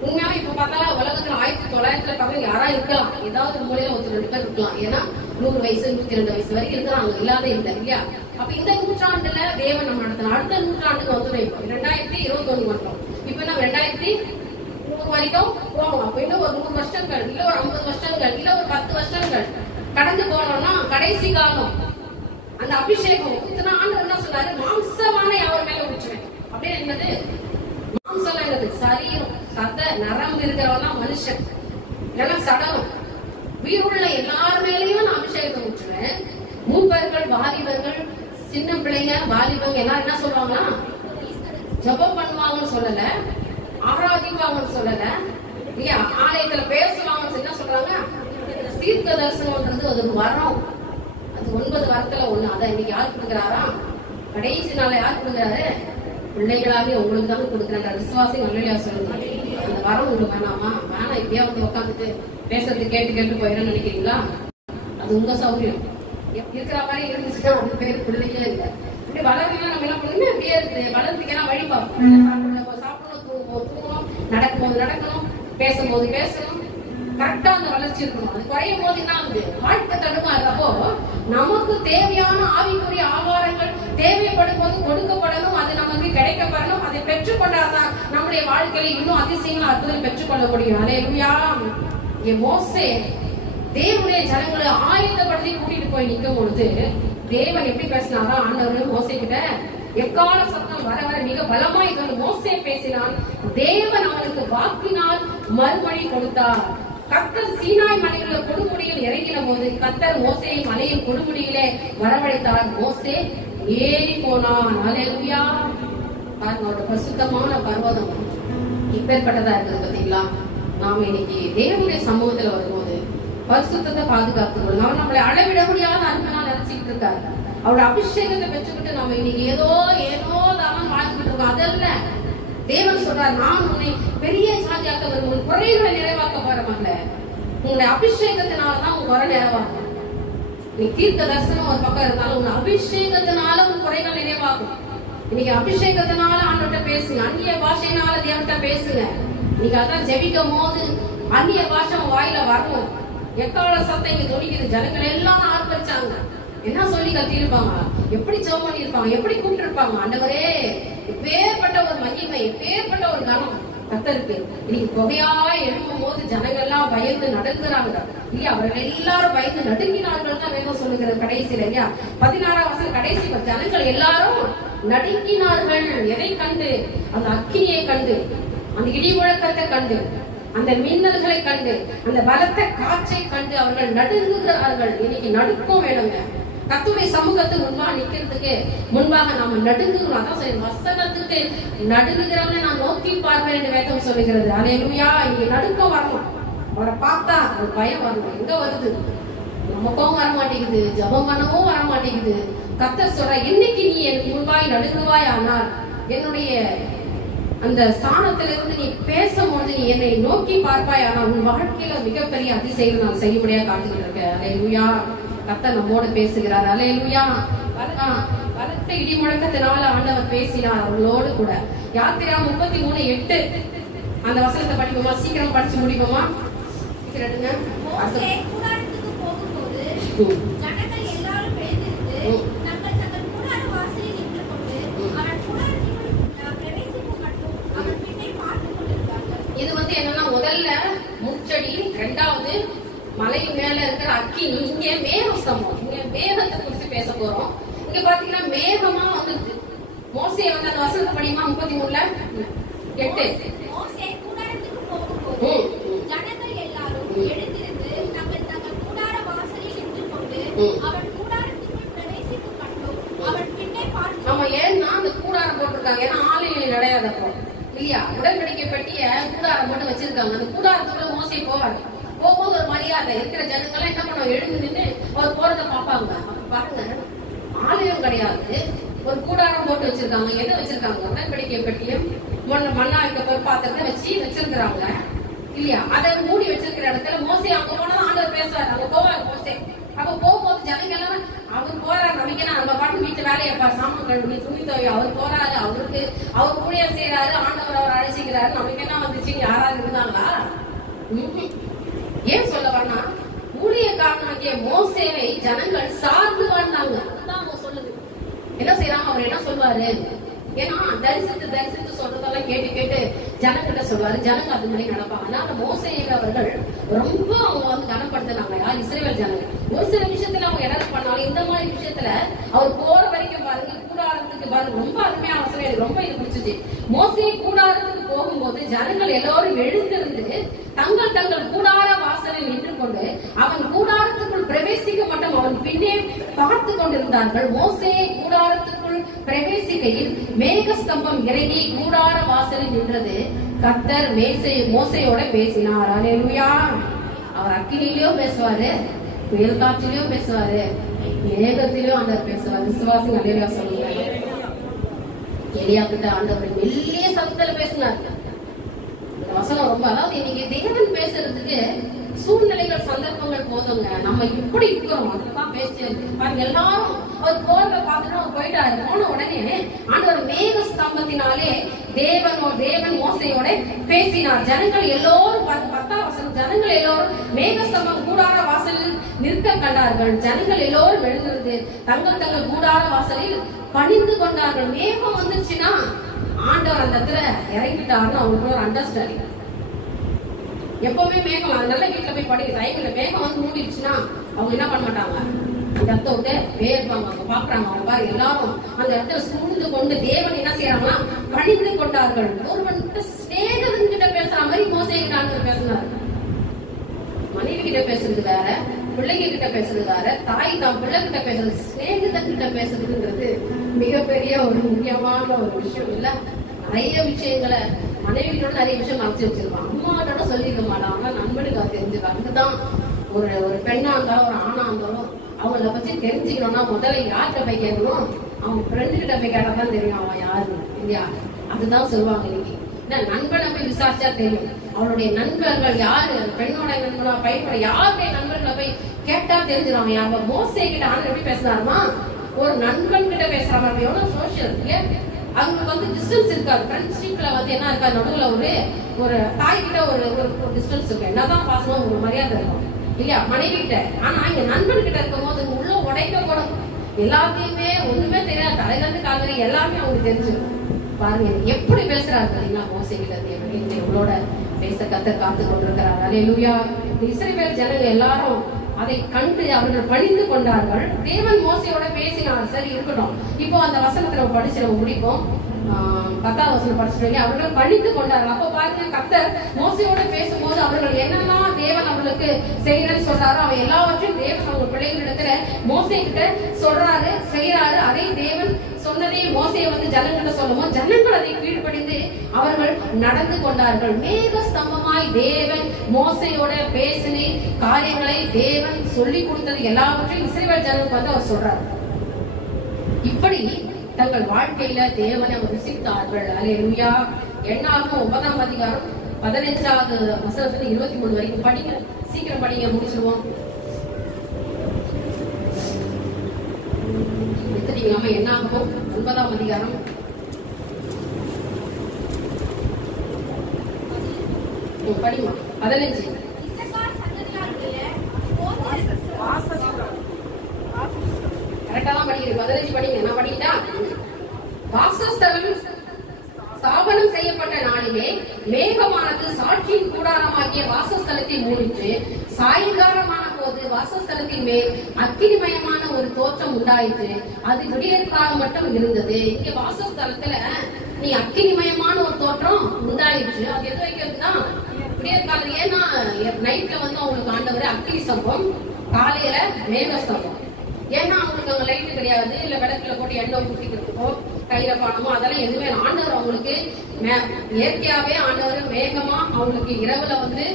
உண்மையாவே இப்ப பார்த்தா உலகத்துல 1900 பிறந்தவங்க யாரா இருக்கலாம். ஏதாவது மூலையில 1-2 பேர் இருக்கலாம். ஏன்னா 100 வயசு 102 வயசு வரைக்கும் இருக்கிறாங்க. இல்லாத இல்ல இல்லையா? அப்ப இந்த நூற்றாண்டுல தேவன் நம்ம நடத்தணும். அடுத்த நூற்றாண்டுக்கு வந்துடும். இப்போ 2021 வந்துடும். இப்ப நம்ம 2003 வரைக்கும் போகணும். அப்ப இன்னும் ஒரு 100 வருஷங்கள் இல்ல, ஒரு 50 வருஷங்கள் இல்ல, ஒரு 10 வருஷங்கள் கடந்து போனோம்னா கடைசி காலம் அந்த அபிஷேகம் ஆண்டவர் என்ன சொன்னாரு? மாம்சமான யாவர் மேல ஊற்றுவேன். அப்படியே என்னது மாம்சம்? என்னது? சரீரம், சத நரம்பு இருக்கிறவன் மனுஷன், இல்லைன்னா சடலம், உயிருள்ள எல்லார் மேலேயும் நான் அபிஷேகத்தை ஊற்றுவேன். மூப்பர்கள், வாலிபர்கள், சின்ன பிள்ளைங்க, வாலிபங்க எல்லாரும் என்ன சொல்லுவாங்கன்னா ஜெபம் பண்ணுவாங்கன்னு சொல்லல, ஆராதிப்பாங்கன்னு சொல்லல இல்லையா? ஆலயத்துல பேசுவாங்கன்னு என்ன சொல்றாங்க? தீர்க்க தரிசனம்ன்றது அது வரம். அது 9 வரத்துல 1. அதை இன்னைக்கு யாரு கொடுக்குறாரா? கடைசி நாள யாரு கொடுக்குறாரு? பிள்ளைகளாவே உங்களுக்கு தானே கொடுக்குறாங்க. விசுவாசி நல்லையா சொல்லுங்க. அந்த வரம் உங்களுக்கு வேணாமா? வேணாம். இப்படியே உட்காந்துட்டு பேசுறது கேட்டு போயிடும் நினைக்கிறீங்களா? அது உங்க சௌகரியம். இருக்கிற மாதிரி இருந்துச்சுன்னா அது பேர் பிள்ளைங்களே இல்லை. இப்படி வளர்க்கலாம். நம்ம என்ன பண்ணணும்? அப்படியே இருக்குது. வளர்ந்துக்கன்னா வழி பார்ப்போம். சாப்பிடணும், தூங்கணும், நடக்கும்போது நடக்கணும், பேசும்போது பேசணும், கரெக்டா அந்த வளர்ச்சி இருக்கணும். அது குறையும் போது என்ன ஆகுது? வாழ்க்கை தடுமாறுறப்போ நமக்கு தேவையான ஆவிக்குரிய ஆகாரங்கள் தேவைப்படும் போது கொடுக்கப்படணும், அது நமக்கு கிடைக்கப்படணும். அதை பெற்றுக்கொண்டாதான் நம்முடைய வாழ்க்கையில இன்னும் அதிசயங்கள் அற்புதம் பெற்றுக்கொள்ள முடியும். அல்லேலூயா. மோசே தேவனுடைய ஜனங்களை ஆயத்தப்படுத்தி கூட்டிட்டு போய் நிற்கும் பொழுது தேவன் எப்படி பேசினாரா? ஆண்டவர் மோசே கிட்ட எக்கால சத்தம் வர வர மிக பலமாய் கொண்டு மோசே பேசினான். தேவன் அவனுக்கு வாக்கினால் மறுமொழி கொடுத்தார். கர்த்தர் சீனாய் மலையில கொடுமுடியில் இறங்கின போது கர்த்தர் மோசேயை மலையின் கொடுமுடியிலே வரவழைத்தார். மோசே ஏறி போனான். அல்லேலூயா. பாருங்க, பரிசுத்தமான பர்வதம் இப்பேற்பட்டதா இருக்குது பாத்தீங்களா? நாம இன்னைக்கு தேவனுடைய சமூகத்துல வரும்போது பரிசுத்தத்தை பாதுகாத்துக்கணும். அவர் நம்மளை அளவிட முடியாத அன்பனா நினைச்சுக்கிட்டு இருக்காரு. அவருடைய அபிஷேகத்தை பெற்றுக்கிட்டு நம்ம இன்னைக்கு ஏதோ தானம் வாழ்ந்துட்டு இருக்கோம். அதல்ல, தேவன் சொல்றார், நான் உன்னை பெரிய சாதியாக்க உன் குறைகளை நிறைவாக்க போறமல்ல, உன்னுடைய அபிஷேகத்தினாலதான் உன் குறை நிறைவாகும். நீ தீர்க்க தரிசனம் ஒரு பக்கம் இருந்தாலும் உன் அபிஷேகத்தினால உன் குறைகள் நிறைவாகும். இன்னைக்கு அபிஷேகத்தினால ஆண்டவர்கிட்ட பேசுங்க, அந்நிய பாஷையினால தேவன்கிட்ட பேசுங்க. நீங்க அதான் ஜெபிக்கும் போது அந்நிய பாஷை வாயில வரணும். எக்கால சத்தம் இங்க தொழிக்குது. ஜனங்கள் எல்லாம் ஆர்ப்பரிச்சாங்க. என்ன சொல்லி கத்திருப்பாங்க, எப்படி ஜெபம் பண்ணிருப்பாங்க, எப்படி கூப்பிட்டு இருப்பாங்க. ஆண்டவரே, எப்பேற்பட்ட ஒரு மகிமை, எப்பேற்பட்ட ஒரு கனம் கர்த்தருக்கு. இன்னைக்கு புகையாய் எழுப்பும் போது ஜனங்கள் எல்லாம் பயந்து நடுங்குறாங்க இல்லையா? அவர்கள் எல்லாரும் பயந்து நடுங்கினார்கள் தான் வேதம் சொல்லுகிறது கடைசியில இல்லையா? 16ஆம் வசனம் கடைசி, ஜனங்கள் எல்லாரும் நடுங்கினார்கள். எதை கண்டு? அந்த அக்கினியை கண்டு, அந்த இடி முழக்கத்தை கண்டு, அந்த மின்னல்களை கண்டு, அந்த பலத்த காற்றை கண்டு அவர்கள் நடுங்குகிறார்கள். இன்னைக்கு நடுக்கம் வேணுங்க. கர்த்தருடைய சமூகத்துக்கு முன்பாக நிக்கிறதுக்கு முன்பாக நாம நடுங்குகிறோம். அதான் சரி, வசனத்துக்கு நடுங்குகிறவனை நான் நோக்கி பார்ப்பேன் என்று வேதம் சொல்லுகிறது. அல்லேலூயா. இங்க நடுக்கம் வரணும். அவரை பார்த்தா ஒரு பயம் வரணும். எங்க வருது? நமக்கும் வர மாட்டேங்குது, ஜபம் பண்ணவும் வர மாட்டேங்குது. கர்த்தர் சொல்ற, இன்னைக்கு நீ எனக்கு முன்பாய் நடுங்குவாய், ஆனால் என்னுடைய அந்த ஸ்தானத்திலிருந்து நீ பேசும்போது நீ என்னை நோக்கி பார்ப்பாய், ஆனால் உன் வாழ்க்கையில மிகப்பெரிய அதிசயம் நான் செய்ய முடியாது காட்டுகிட்டு இருக்கேன். அல்லேலூயா. கர்த்தர் நம்மோடு பேசுகிறார். அல்லேலூயா. பலத்த இடி முழக்கத்தினால ஆண்டவர் பேசினார் அவர்களோடு கூட. யாத்திராகமம் 33:8 அந்த வசனத்தை படிப்போமா? சீக்கிரம் படிச்சு முடிப்போமா? மோசே கூடாரத்துக்கு போகும்போது ஜனங்கள் எல்லாரும் எழுந்திருந்து தங்கள் தங்கள் கூடார வாசலில் நின்று கொண்டு அவன் கூடாரத்திற்குள் பிரவேசிக்கும் மட்டும் அவன் பின்னே பார்த்து கொண்டிருந்தார்கள். இது என்னன்னா, முதல்ல முச்செடி, இரண்டாவது மலை மேல இருக்கிற அக்கினி, இங்க மேக ஸ்தம்பம். இங்க மேகத்தை குறித்து பேச போறோம். இங்க பாத்தீங்கன்னா மேகமா வந்துருக்கு. மோசே அந்த வசனத்தை படியுமா? 33:8. மோசே கூடாரத்துக்கு போகும்போது ஜனங்கள் எல்லாரும் எழுந்திருந்து தங்கள் தங்கள் கூடார வாசலில் நின்று கொண்டு அவன் கூடாரத்திற்குள் பிரவேசிக்கும் மட்டும் அவன் பின்னே பார்த்து. நம்ம ஏன்னா அந்த கூடாரம் போட்டிருக்காங்க, ஏன்னா ஆலயம் நடையாதப்போ இல்லையா? உடன்படிக்கை பெட்டிய கூடாரம் மட்டும் வச்சிருக்காங்க. அந்த கூடாரத்துக்குள்ள மோசே போவாங்க. போகும்போது ஒரு மரியாதை இருக்கிற ஜனங்கள்லாம் என்ன பண்ணுவாங்க? எழுந்து நின்று அவர் போறதை பார்ப்பாங்க. பாருங்க, ஆலயம் கிடையாது, ஒரு கூடாரம் போட்டு வச்சிருக்காங்க. எதை வச்சிருக்காங்க? உடன்படிக்கை பெட்டியும் மண்ணா இருக்க பாத்திரத்தை வச்சிருக்கிறாங்க இல்லையா? அதை மூடி வச்சிருக்கிற இடத்துல மோசே அங்க போனா ஆண்டவர் பேசுவார். அங்க போவார் மோசே. அப்ப போகும்போது ஜனங்க எல்லாம் அவர் போறாரு, நமக்கு நம்ம பாட்டு வீட்டு வேலையை சாமான் கழுவி துணி துவை, அவர் போறாரு, அவர் ஊழியர் செய்யறாரு, ஆண்டவர் அவர் அழைச்சிக்கிறாரு. நமக்கு என்ன வந்துச்சு? யாராவது இருந்தாங்களா? ஏன் சொல்ல வரனா, ஊழியக்காரனாகிய மோசேவை ஜனங்கள் சார்ந்து வாழ்ந்தாங்க. அதுதான் அவங்க சொல்லுது. என்ன செய்யறாங்க? அவர் என்ன சொல்வாரு? ஏன்னா தரிசித்து சொல்றதெல்லாம் கேட்டு ஜனங்கிட்ட சொல்வாரு. ஜனங்க அது மாதிரி நடப்பாங்க. அதனால மோசேயை அவர்கள் ரொம்ப அவங்க கனப்படுத்தினாங்க. யார்? இஸ்ரவேல் ஜனங்கள். ஒரு சில விஷயத்துல அவங்க என்ன பண்ணாலும், இந்த மாதிரி விஷயத்துல அவர் போற வரைக்கும் பாருங்க, கூடாரத்துக்கு பாருங்க, ரொம்ப அருமையான அவசரம். எனக்கு ரொம்ப இது பிடிச்சிச்சு. மோசே கூடாரத்துக்கு போகும்போது ஜனங்கள் எல்லாரும் எழுந்திருந்து தங்கள் தங்கள் கூடார வாசலில் நின்று கொண்டு அவன் கூடாரத்துக்குள் பிரவேசிக்க மட்டும் அவன் பின்னே பார்த்து கொண்டிருந்தார்கள். மோசே கூடாரத்துக்குள் பிரவேசிக்கையில் மேக ஸ்தம்பம் இறங்கி கூடார வாசலில் நின்றது. கர்த்தர் மோசையோட பேசினார். அல்லேலூயா. அவர் அக்கினியிலயும் பேசுவாரு, புயல் காற்றிலையும் பேசுவாரு, மேகத்திலும் ஆண்டவர் பேசுவார். விசுவாசி அல்லேலூயா சொல்லுங்க. எலியா கிட்ட ஆண்டவர் மெல்லிய சத்தத்துல பேசினார். வசனம் ரொம்ப, அதாவது இன்னைக்கு தேவன் பேசுறதுக்கு சூழ்நிலைகள் சந்தர்ப்பங்கள் போதுங்க. நம்ம எப்படி இருக்கிறோம் அதுதான் பேச்சு பாருங்க. எல்லாரும் அவர் போறத பார்த்துட்டு அவர் போயிட்டாரு. போன உடனே ஆண்டவர் மேக ஸ்தம்பத்தினாலே தேவன் மோசையோட பேசினார். ஜனங்கள் எல்லோரும் 10ஆம் வசனம் ஜனங்கள் எல்லோரும் மேகஸ்தம்பம் கூடார வாசலில் நிற்க கண்டார்கள். ஜனங்கள் எல்லோரும் எழுந்திருந்து தங்கள் தங்கள் கூடார வாசலில் பணிந்து கொண்டார்கள். மேகம் வந்துச்சுன்னா ஆண்டவர் அந்த இடத்துல இறங்கிட்டாருன்னு அவங்களுக்கு ஒரு அண்டர்ஸ்டாண்டிங். எப்பவுமே மேகம் நல்ல வீட்டுல போய் படிக்கிற டைம்ல மேகம் வந்து மூடிடுச்சுன்னா அவங்க என்ன பண்ண மாட்டாங்க, அந்த இடத்த விட்டு வேர்ப்பாங்க. அவங்க பாக்குறாங்க, அவங்க பாரு எல்லாரும் அந்த இடத்துல சூழ்ந்து கொண்டு தேவன் என்ன செய்யறாங்கன்னா பணிந்து கொண்டார்கள். ஒருவன் ஸ்நேகன் கிட்ட பேசுற மாதிரி மோசே கிட்ட பேசினார். மனைவி கிட்ட பேசுறது வேற, பிள்ளைங்க கிட்ட பேசுறது வேற, தாய் தான் பிள்ளை கிட்ட பேசுறது, ஸ்நேகிதன் கிட்ட பேசுறதுங்கிறது மிகப்பெரிய ஒரு முக்கியமான ஒரு விஷயம் இல்ல. நிறைய விஷயங்களை மனைவியோட நிறைய விஷயம் மறைச்சு வச்சிருப்பான். அம்மாவோட சொல்லிருக்க மாட்டான், ஆனா நண்பனுக்கு அது தெரிஞ்சுக்கான். அதுதான் ஒரு பெண்ணா இருந்தாலும் ஒரு ஆணா இருந்தாலும் அவங்கள பத்தி தெரிஞ்சுக்கணும்னா முதல்ல யார்கிட்ட போய் கேட்கணும், அவங்க ஃப்ரெண்டு கிட்ட போய் கேட்டாதான் தெரியும் அவன் யாரு இல்லையா. அதுதான் சொல்லுவாங்க இன்னைக்கு. நண்பனை போய் விசாரிச்சா தெரியும் அவனுடைய நண்பர்கள் யாரு, பெண்ணோட நண்பனா பையனோட யாருடைய நண்பர்களை போய் கேட்டா தெரிஞ்சிடும் யாரு. மோசே கிட்ட ஆண்டு எப்படி பேசினாருமா, ஒரு நண்பன் கிட்ட பேசுற மாதிரி. எவ்வளவு சோசியல் இல்லையா, அவங்களுக்கு வந்து டிஸ்டன்ஸ் இருக்காது. ஃப்ரெண்ட்ஷிப்ல வந்து என்ன இருக்காது, நடுவுல ஒரு தாய் கிட்ட ஒரு டிஸ்டன்ஸ் இருக்கு, என்னதான் பாசமா ஒரு மரியாதை இருக்கும் இல்லையா மனைவி கிட்ட. ஆனா இங்க நண்பன் கிட்ட இருக்கும் போது உள்ள உடைக்கப்படும். எல்லாத்தையுமே ஒண்ணுமே தெரியாது, தலையில இருந்து கால் வரை எல்லாமே அவங்களுக்கு தெரிஞ்சிடும். பாருங்க எப்படி பேசுறாரு பாத்தீங்கன்னா மோசே கிட்ட தேவன் இவங்களோட பேச காத்து கொண்டிருக்கிறார். அல்லேலூயா. இஸ்ரவேல் ஜனங்கள் எல்லாரும் அதை கண்டு அவர்கள் பணிந்து கொண்டார்கள். தேவன் மோசையோட பேசினார். சரி இருக்கட்டும், இப்போ அந்த வசனத்தை நம்ம படிச்சு நம்ம முடிப்போம். 10வது வசனம் படிச்சுட்டு அவர்கள் பணிந்து கொண்டார்கள். அப்போ பாருங்க, கர்த்தர் மோசையோட பேசும்போது அவர்கள் என்னெல்லாம் தேவன் அவர்களுக்கு செய்யறன்னு சொல்றாரோ அவன் எல்லாவற்றையும் தேவன் அவங்க பிள்ளைகளிடத்துல மோசை கிட்ட சொல்றாரு, செய்யறாரு. அதை தேவன் சொன்னதே மோசையை வந்து ஜனங்களை சொல்லுவோம். ஜனங்கள் அதை கீழ்ப்படிந்து அவர்கள் நடந்து கொண்டார்கள். மேக ஸ்தம்பமாய் தேவன் மோசையோட பேசின காரியங்களை தேவன் சொல்லி கொடுத்தது எல்லாவற்றையும் இஸ்ரவேல் ஜனங்களுக்கு வந்து அவர் சொல்றாரு. இப்படி தங்கள் வாழ்க்கையில தேவனை ருசித்தார்கள். அல்லேலூயா. எண்ணாகமம் 9ஆம் அதிகாரம் 15வது வசனத்துல 23 வரைக்கும் படிங்க. சீக்கிரம் படிங்க, முடிச்சிருவோம். எடுத்துட்டீங்களாமா? எண்ணாகமம் 9ஆம் அதிகாரம் 15. கரெக்டா தான் படிக்கிறேன். 15 படிங்க. நான் படிக்கிட்டா? வாசஸ்தலம் ஸ்தாபனம் செய்யப்பட்ட நாளிலே மேகமானது சாட்சியின் கூடாரமாகிய வாசஸ்தலத்தை மூடிட்டு சாயங்காலமான போது வாசஸ்தலத்தின் மேல் அக்கினிமயமான ஒரு தோற்றம் உண்டாயிற்று. அது விடியற்காலம் மட்டும் இருந்தது. இங்க வாசஸ்தலத்துல நீ அக்கினிமயமான ஒரு தோற்றம் உண்டாயிற்று. அது எது வைக்கிறதுனா விடியற்காலம். ஏன்னா நைட்ல வந்து அவங்களுக்கு ஆண்டவர் அக்கினி ஸ்தம்பம், காலையில மேக ஸ்தம்பம். ஏன்னா அவங்களுக்கு அங்க லைட் கிடையாது, இல்ல விளக்குல போட்டு எண்ணெய் ஊற்றிக்கிறதுக்கோ கையில பானமோ அதெல்லாம் எதுவுமே. ஆண்டவர் அவங்களுக்கு இயற்கையாவே ஆண்டவர் மேகமா அவங்களுக்கு இரவுல வந்து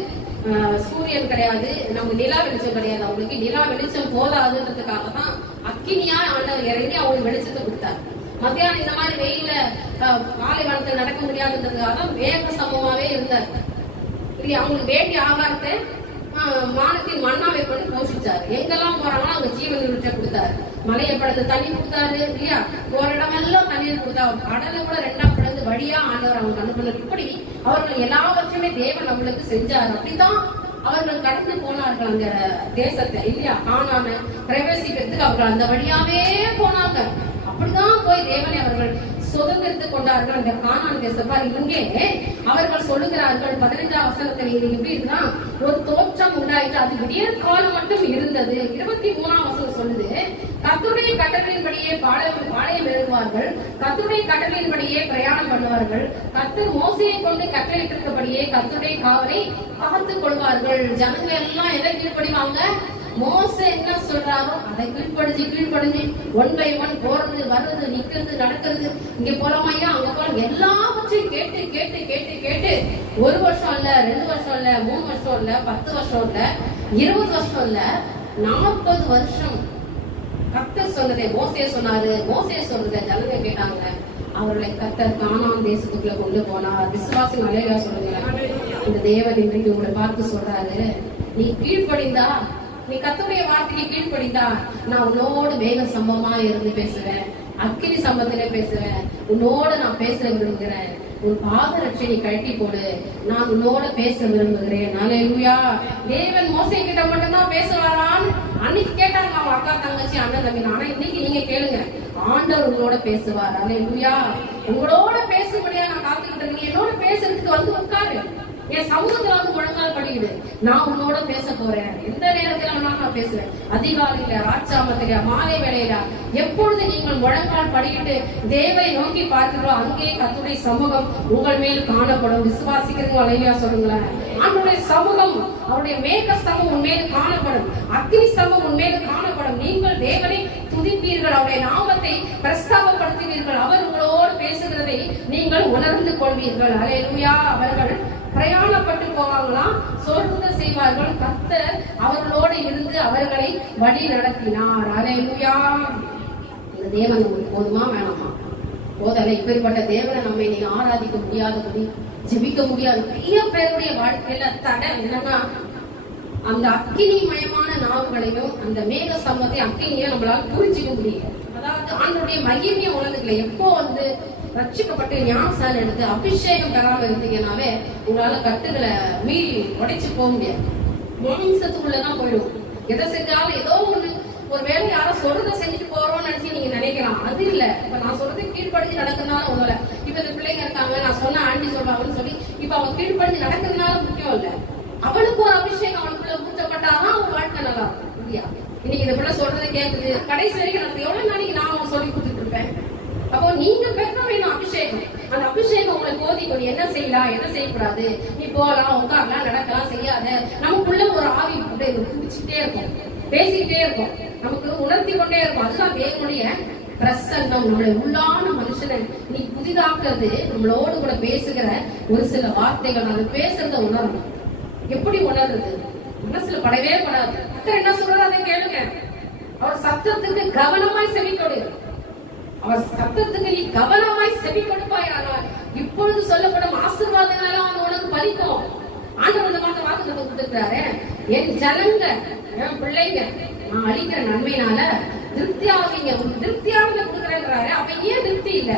சூரியன் கிடையாது, நம்ம நிலா வெளிச்சம் கிடையாது. அவங்களுக்கு நிலா வெளிச்சம் போதாதுன்றதுக்காக தான் அக்கினியா ஆண்டவர் இறங்கி அவங்களுக்கு வெளிச்சத்தை கொடுத்தாரு. மத்தியானம் இந்த மாதிரி வெயில பாலைவனத்தில் நடக்க முடியாதுன்றதுக்காக தான் மேக சமமாவே இருந்தார். இல்லையா, அவங்களுக்கு வேண்டிய ஆகாரத்தை வானத்தின் மண்ணாவை கொண்டு போஷிச்சாரு. எங்கெல்லாம் போறாங்களோ அங்க ஜீவன் விருட்ச கொடுத்தாரு. மலையை படத்து தண்ணி கொடுத்தாரு இல்லையா, ஒரு இடமெல்லாம் தண்ணீர் கொடுத்தாரு. கடலை கூட 2ஆ பிளந்து வழியா ஆண்டவர் அவங்க அனுப்பினார். இப்படி அவர்கள் எல்லாவற்றையுமே தேவன் அவங்களுக்கு செஞ்சாரு. அப்படித்தான் அவர்கள் கடந்து போனார்கள் அந்த தேசத்தை இல்லையா, கானான பிரவேசிக்கிறதுக்கு அவர்கள் அந்த வழியாவே போனாங்க. அப்படிதான் போய் தேவனை அவர்கள் சுதந்திரத்துக் கொண்டார்கள் அந்த கானான் தேசப்பா. இங்கே அவர்கள் சொல்லுகிறார்கள் 15ஆம் வசனத்தில் எப்படி இருக்குன்னா, ஒரு தோற்றம் உண்டாயிட்டு அது விடியற் காலம் மட்டும் இருந்தது. 23ஆம் வசனம் சொல்லுது, கர்த்தருடைய கட்டளையின்படியே பாளையம் எழுதுவார்கள், கர்த்தருடைய கட்டளையின்படியே பிரயாணம் பண்ணுவார்கள், கர்த்தர் மோசையை கொண்டு கட்டளையிட்டிருக்கபடியே கர்த்தருடைய காவலை காத்துக் கொள்வார்கள். ஜனங்க எல்லாம் எதை கீழ்படிவாங்க, மோசே என்ன சொல்றாரோ அதை கீழ்படிஞ்சு 1 by 1 போறது வர்றது நிக்கிறது நடக்கிறது, இங்க போலாமையா அங்க போலாம், எல்லாவற்றையும் கேட்டு கேட்டு கேட்டு கேட்டு 1 வருஷம் இல்ல, 2 வருஷம் இல்ல, 3 வருஷம் இல்ல, 10 வருஷம் இல்ல, 20 வருஷம் இல்ல, 40 வருஷம் கர்த்தர் சொன்னதை மோசே சொன்னாரு. மோசே சொன்னதை ஜனங்க கேட்டாங்க. அவர்களை கர்த்தர் கானான் தேசத்துக்குள்ள கொண்டு போனார். விசுவாசி மலையா சொல்லுங்க. இந்த தேவன் இன்றைக்கு உங்களை பார்த்து சொல்றாரு, நீ கீழ்ப்படிந்தா, நீ கர்த்தருடைய வார்த்தைக்கு கீழ்ப்படிந்தா நான் உன்னோடு மேக சம்பவமா இருந்து பேசுவேன். அக்கினி சம்பத்திலே பேசுவேன். உன்னோட நான் பேச விரும்புகிறேன். உன் பாதரட்சை நீ கழட்டி போடு, நான் உன்னோட பேச விரும்புகிறேன். அல்லேலூயா. தேவன் மோசே கிட்ட மட்டும்தான் பேசுவாரான்னு அன்னைக்கு கேட்டாங்க அவங்க அக்கா தங்கச்சி அண்ணன் தம்பி. ஆனா இன்னைக்கு நீங்க கேளுங்க, ஆண்டவர் உங்களோட பேசுவார். அல்லேலூயா. உங்களோட பேசும்படியா நான் காத்துக்கிட்டு இருக்கேன். என்னோட பேசுறதுக்கு வந்து உட்காரு. என் சமூகத்துல வந்து முழங்கால் படிக்குது. நான் உன்னோட பேச போறேன். எந்த நேரத்துல நான் பேசுவேன். அதிகாலையில, ராட்சாமத்தில, மாலை வேளையில, எப்பொழுது நீங்கள் முழங்கால் படிக்கிட்டு தேவனை நோக்கி பார்க்கிறோ அங்கே கர்த்தருடைய சமூகம் உங்கள் மேல் காணப்படும். விசுவாசிக்கிறவங்க அல்லேலூயா சொல்லுங்களேன். அவருடைய சமூகம், அவருடைய மேக ஸ்தம்பம் உண்மையில் காணப்படும். அக்னி ஸ்தம்பம் உண்மையில் காணப்படும். நீங்கள் தேவனை துதிப்பீர்கள், அவருடைய நாமத்தை பிரஸ்தாபப்படுத்துவீர்கள். அவர் உங்களோடு பேசுகிறதை நீங்கள் உணர்ந்து கொள்வீர்கள். அல்லேலூயா. அவர்கள் பிரயாணப்பட்டு போவாங்களாம், சொல்லுதல் செய்வார்கள். கர்த்தர் அவர்களோடு இருந்து அவர்களை வழி நடத்தினார். அல்லேலூயா. இந்த தேவன் நமக்கு போதுமா வேணாமா? போதலை. இப்படிப்பட்ட தேவனை நம்ம இன்னைக்கு ஆராதிக்க முடியாதபடி, ஜெபிக்க முடியாது. நிறைய பேருடைய வாழ்க்கையில தடை என்னன்னா, அந்த அக்கினி மயமான நாவுகளையும் அந்த மேக ஸ்தம்பத்தை அக்கினியை நம்மளால புரிஞ்சுக்க முடியல. அதாவது ஆண்டவருடைய மகிமையை உணர்ந்துக்கல. எப்போ வந்து ரட்சிக்கப்பட்டு ஞானசாரம் எடுத்து அபிஷேகம் பெறாம இருந்தீங்கன்னாவே உங்களால கட்டுகளை மீறி உடைச்சு போக முடியாது. மாம்சத்துக்குள்ளதான் போயிடும். எதை செஞ்சாலும் ஏதோ ஒண்ணு, ஒரு வேலை யாரோ சொல்றதை செஞ்சுட்டு போறோம்னு நினைச்சு நீங்க நினைக்கலாம். அது இல்ல. இப்ப நான் சொல்றது கீழ்படிஞ்சு நடக்கிறதுனால உங்களை, இப்ப இந்த பிள்ளைங்க இருக்காங்க, நான் சொன்ன ஆண்டி சொல்றாங்கன்னு சொல்லி இப்ப அவங்க கீழ்படிஞ்சு நடக்கிறதுனால முக்கியம் இல்ல. அவளுக்கு ஒரு அபிஷேகம் அவனுக்குள்ள ஊற்றப்பட்டாதான் அவங்க வாழ்க்கை நல்லா இருக்கும் இல்லையா? இன்னைக்கு இந்த பிள்ளை சொல்றதை கேட்குது, கடைசி வரைக்கும் எனக்கு எவ்வளவு நாளைக்கு நான் அவங்க சொல்லி கொடுத்துட்டு இருப்பேன். அப்போ நீங்க பெற்ற வேணும் அபிஷேகம். அந்த அபிஷேகம் உங்களுக்கு போதிக்கணும். என்ன செய்யலாம், என்ன செய்யக்கூடாது, நீ போகலாம், உட்காரலாம், நடக்கலாம், செய்யாத. நமக்குள்ள ஒரு ஆவி குடிச்சுட்டே இருக்கும், பேசிக்கிட்டே இருக்கும், நமக்கு உணர்த்தி கொண்டே இருக்கும். அதுதான் தேவனுடைய பிரசன்னம். நம்மளுடைய உள்ளான மனுஷனை நீ புதிதாக்குறது நம்மளோடு கூட பேசுகிற ஒரு சில வார்த்தைகள். அது பேசுறத உணரணும். எப்படி உணர்றது? மனசுல படவே படாது. கர்த்தர் என்ன சொல்றாரு அதை கேளுங்க. அவர் சத்தத்துக்கு கவனமாய் செவி கொடு. அவர் சத்தத்துக்கு நீ கவனமாய் செவி கொடுப்பாயானால் இப்பொழுது சொல்லப்படும் ஆசீர்வாதங்களால அவன் உனக்கு பலிக்கும். ஆண்டவர் இந்த மாதிரி வாக்கு கொடுத்துருக்காரு. என் ஜனங்க, என் பிள்ளைங்க, நான் அளிக்கிற நன்மையினால திருப்தியாவீங்க. திருப்தியானதை கொடுக்குறேன்றாரு. அப்ப ஏன் திருப்தி இல்ல?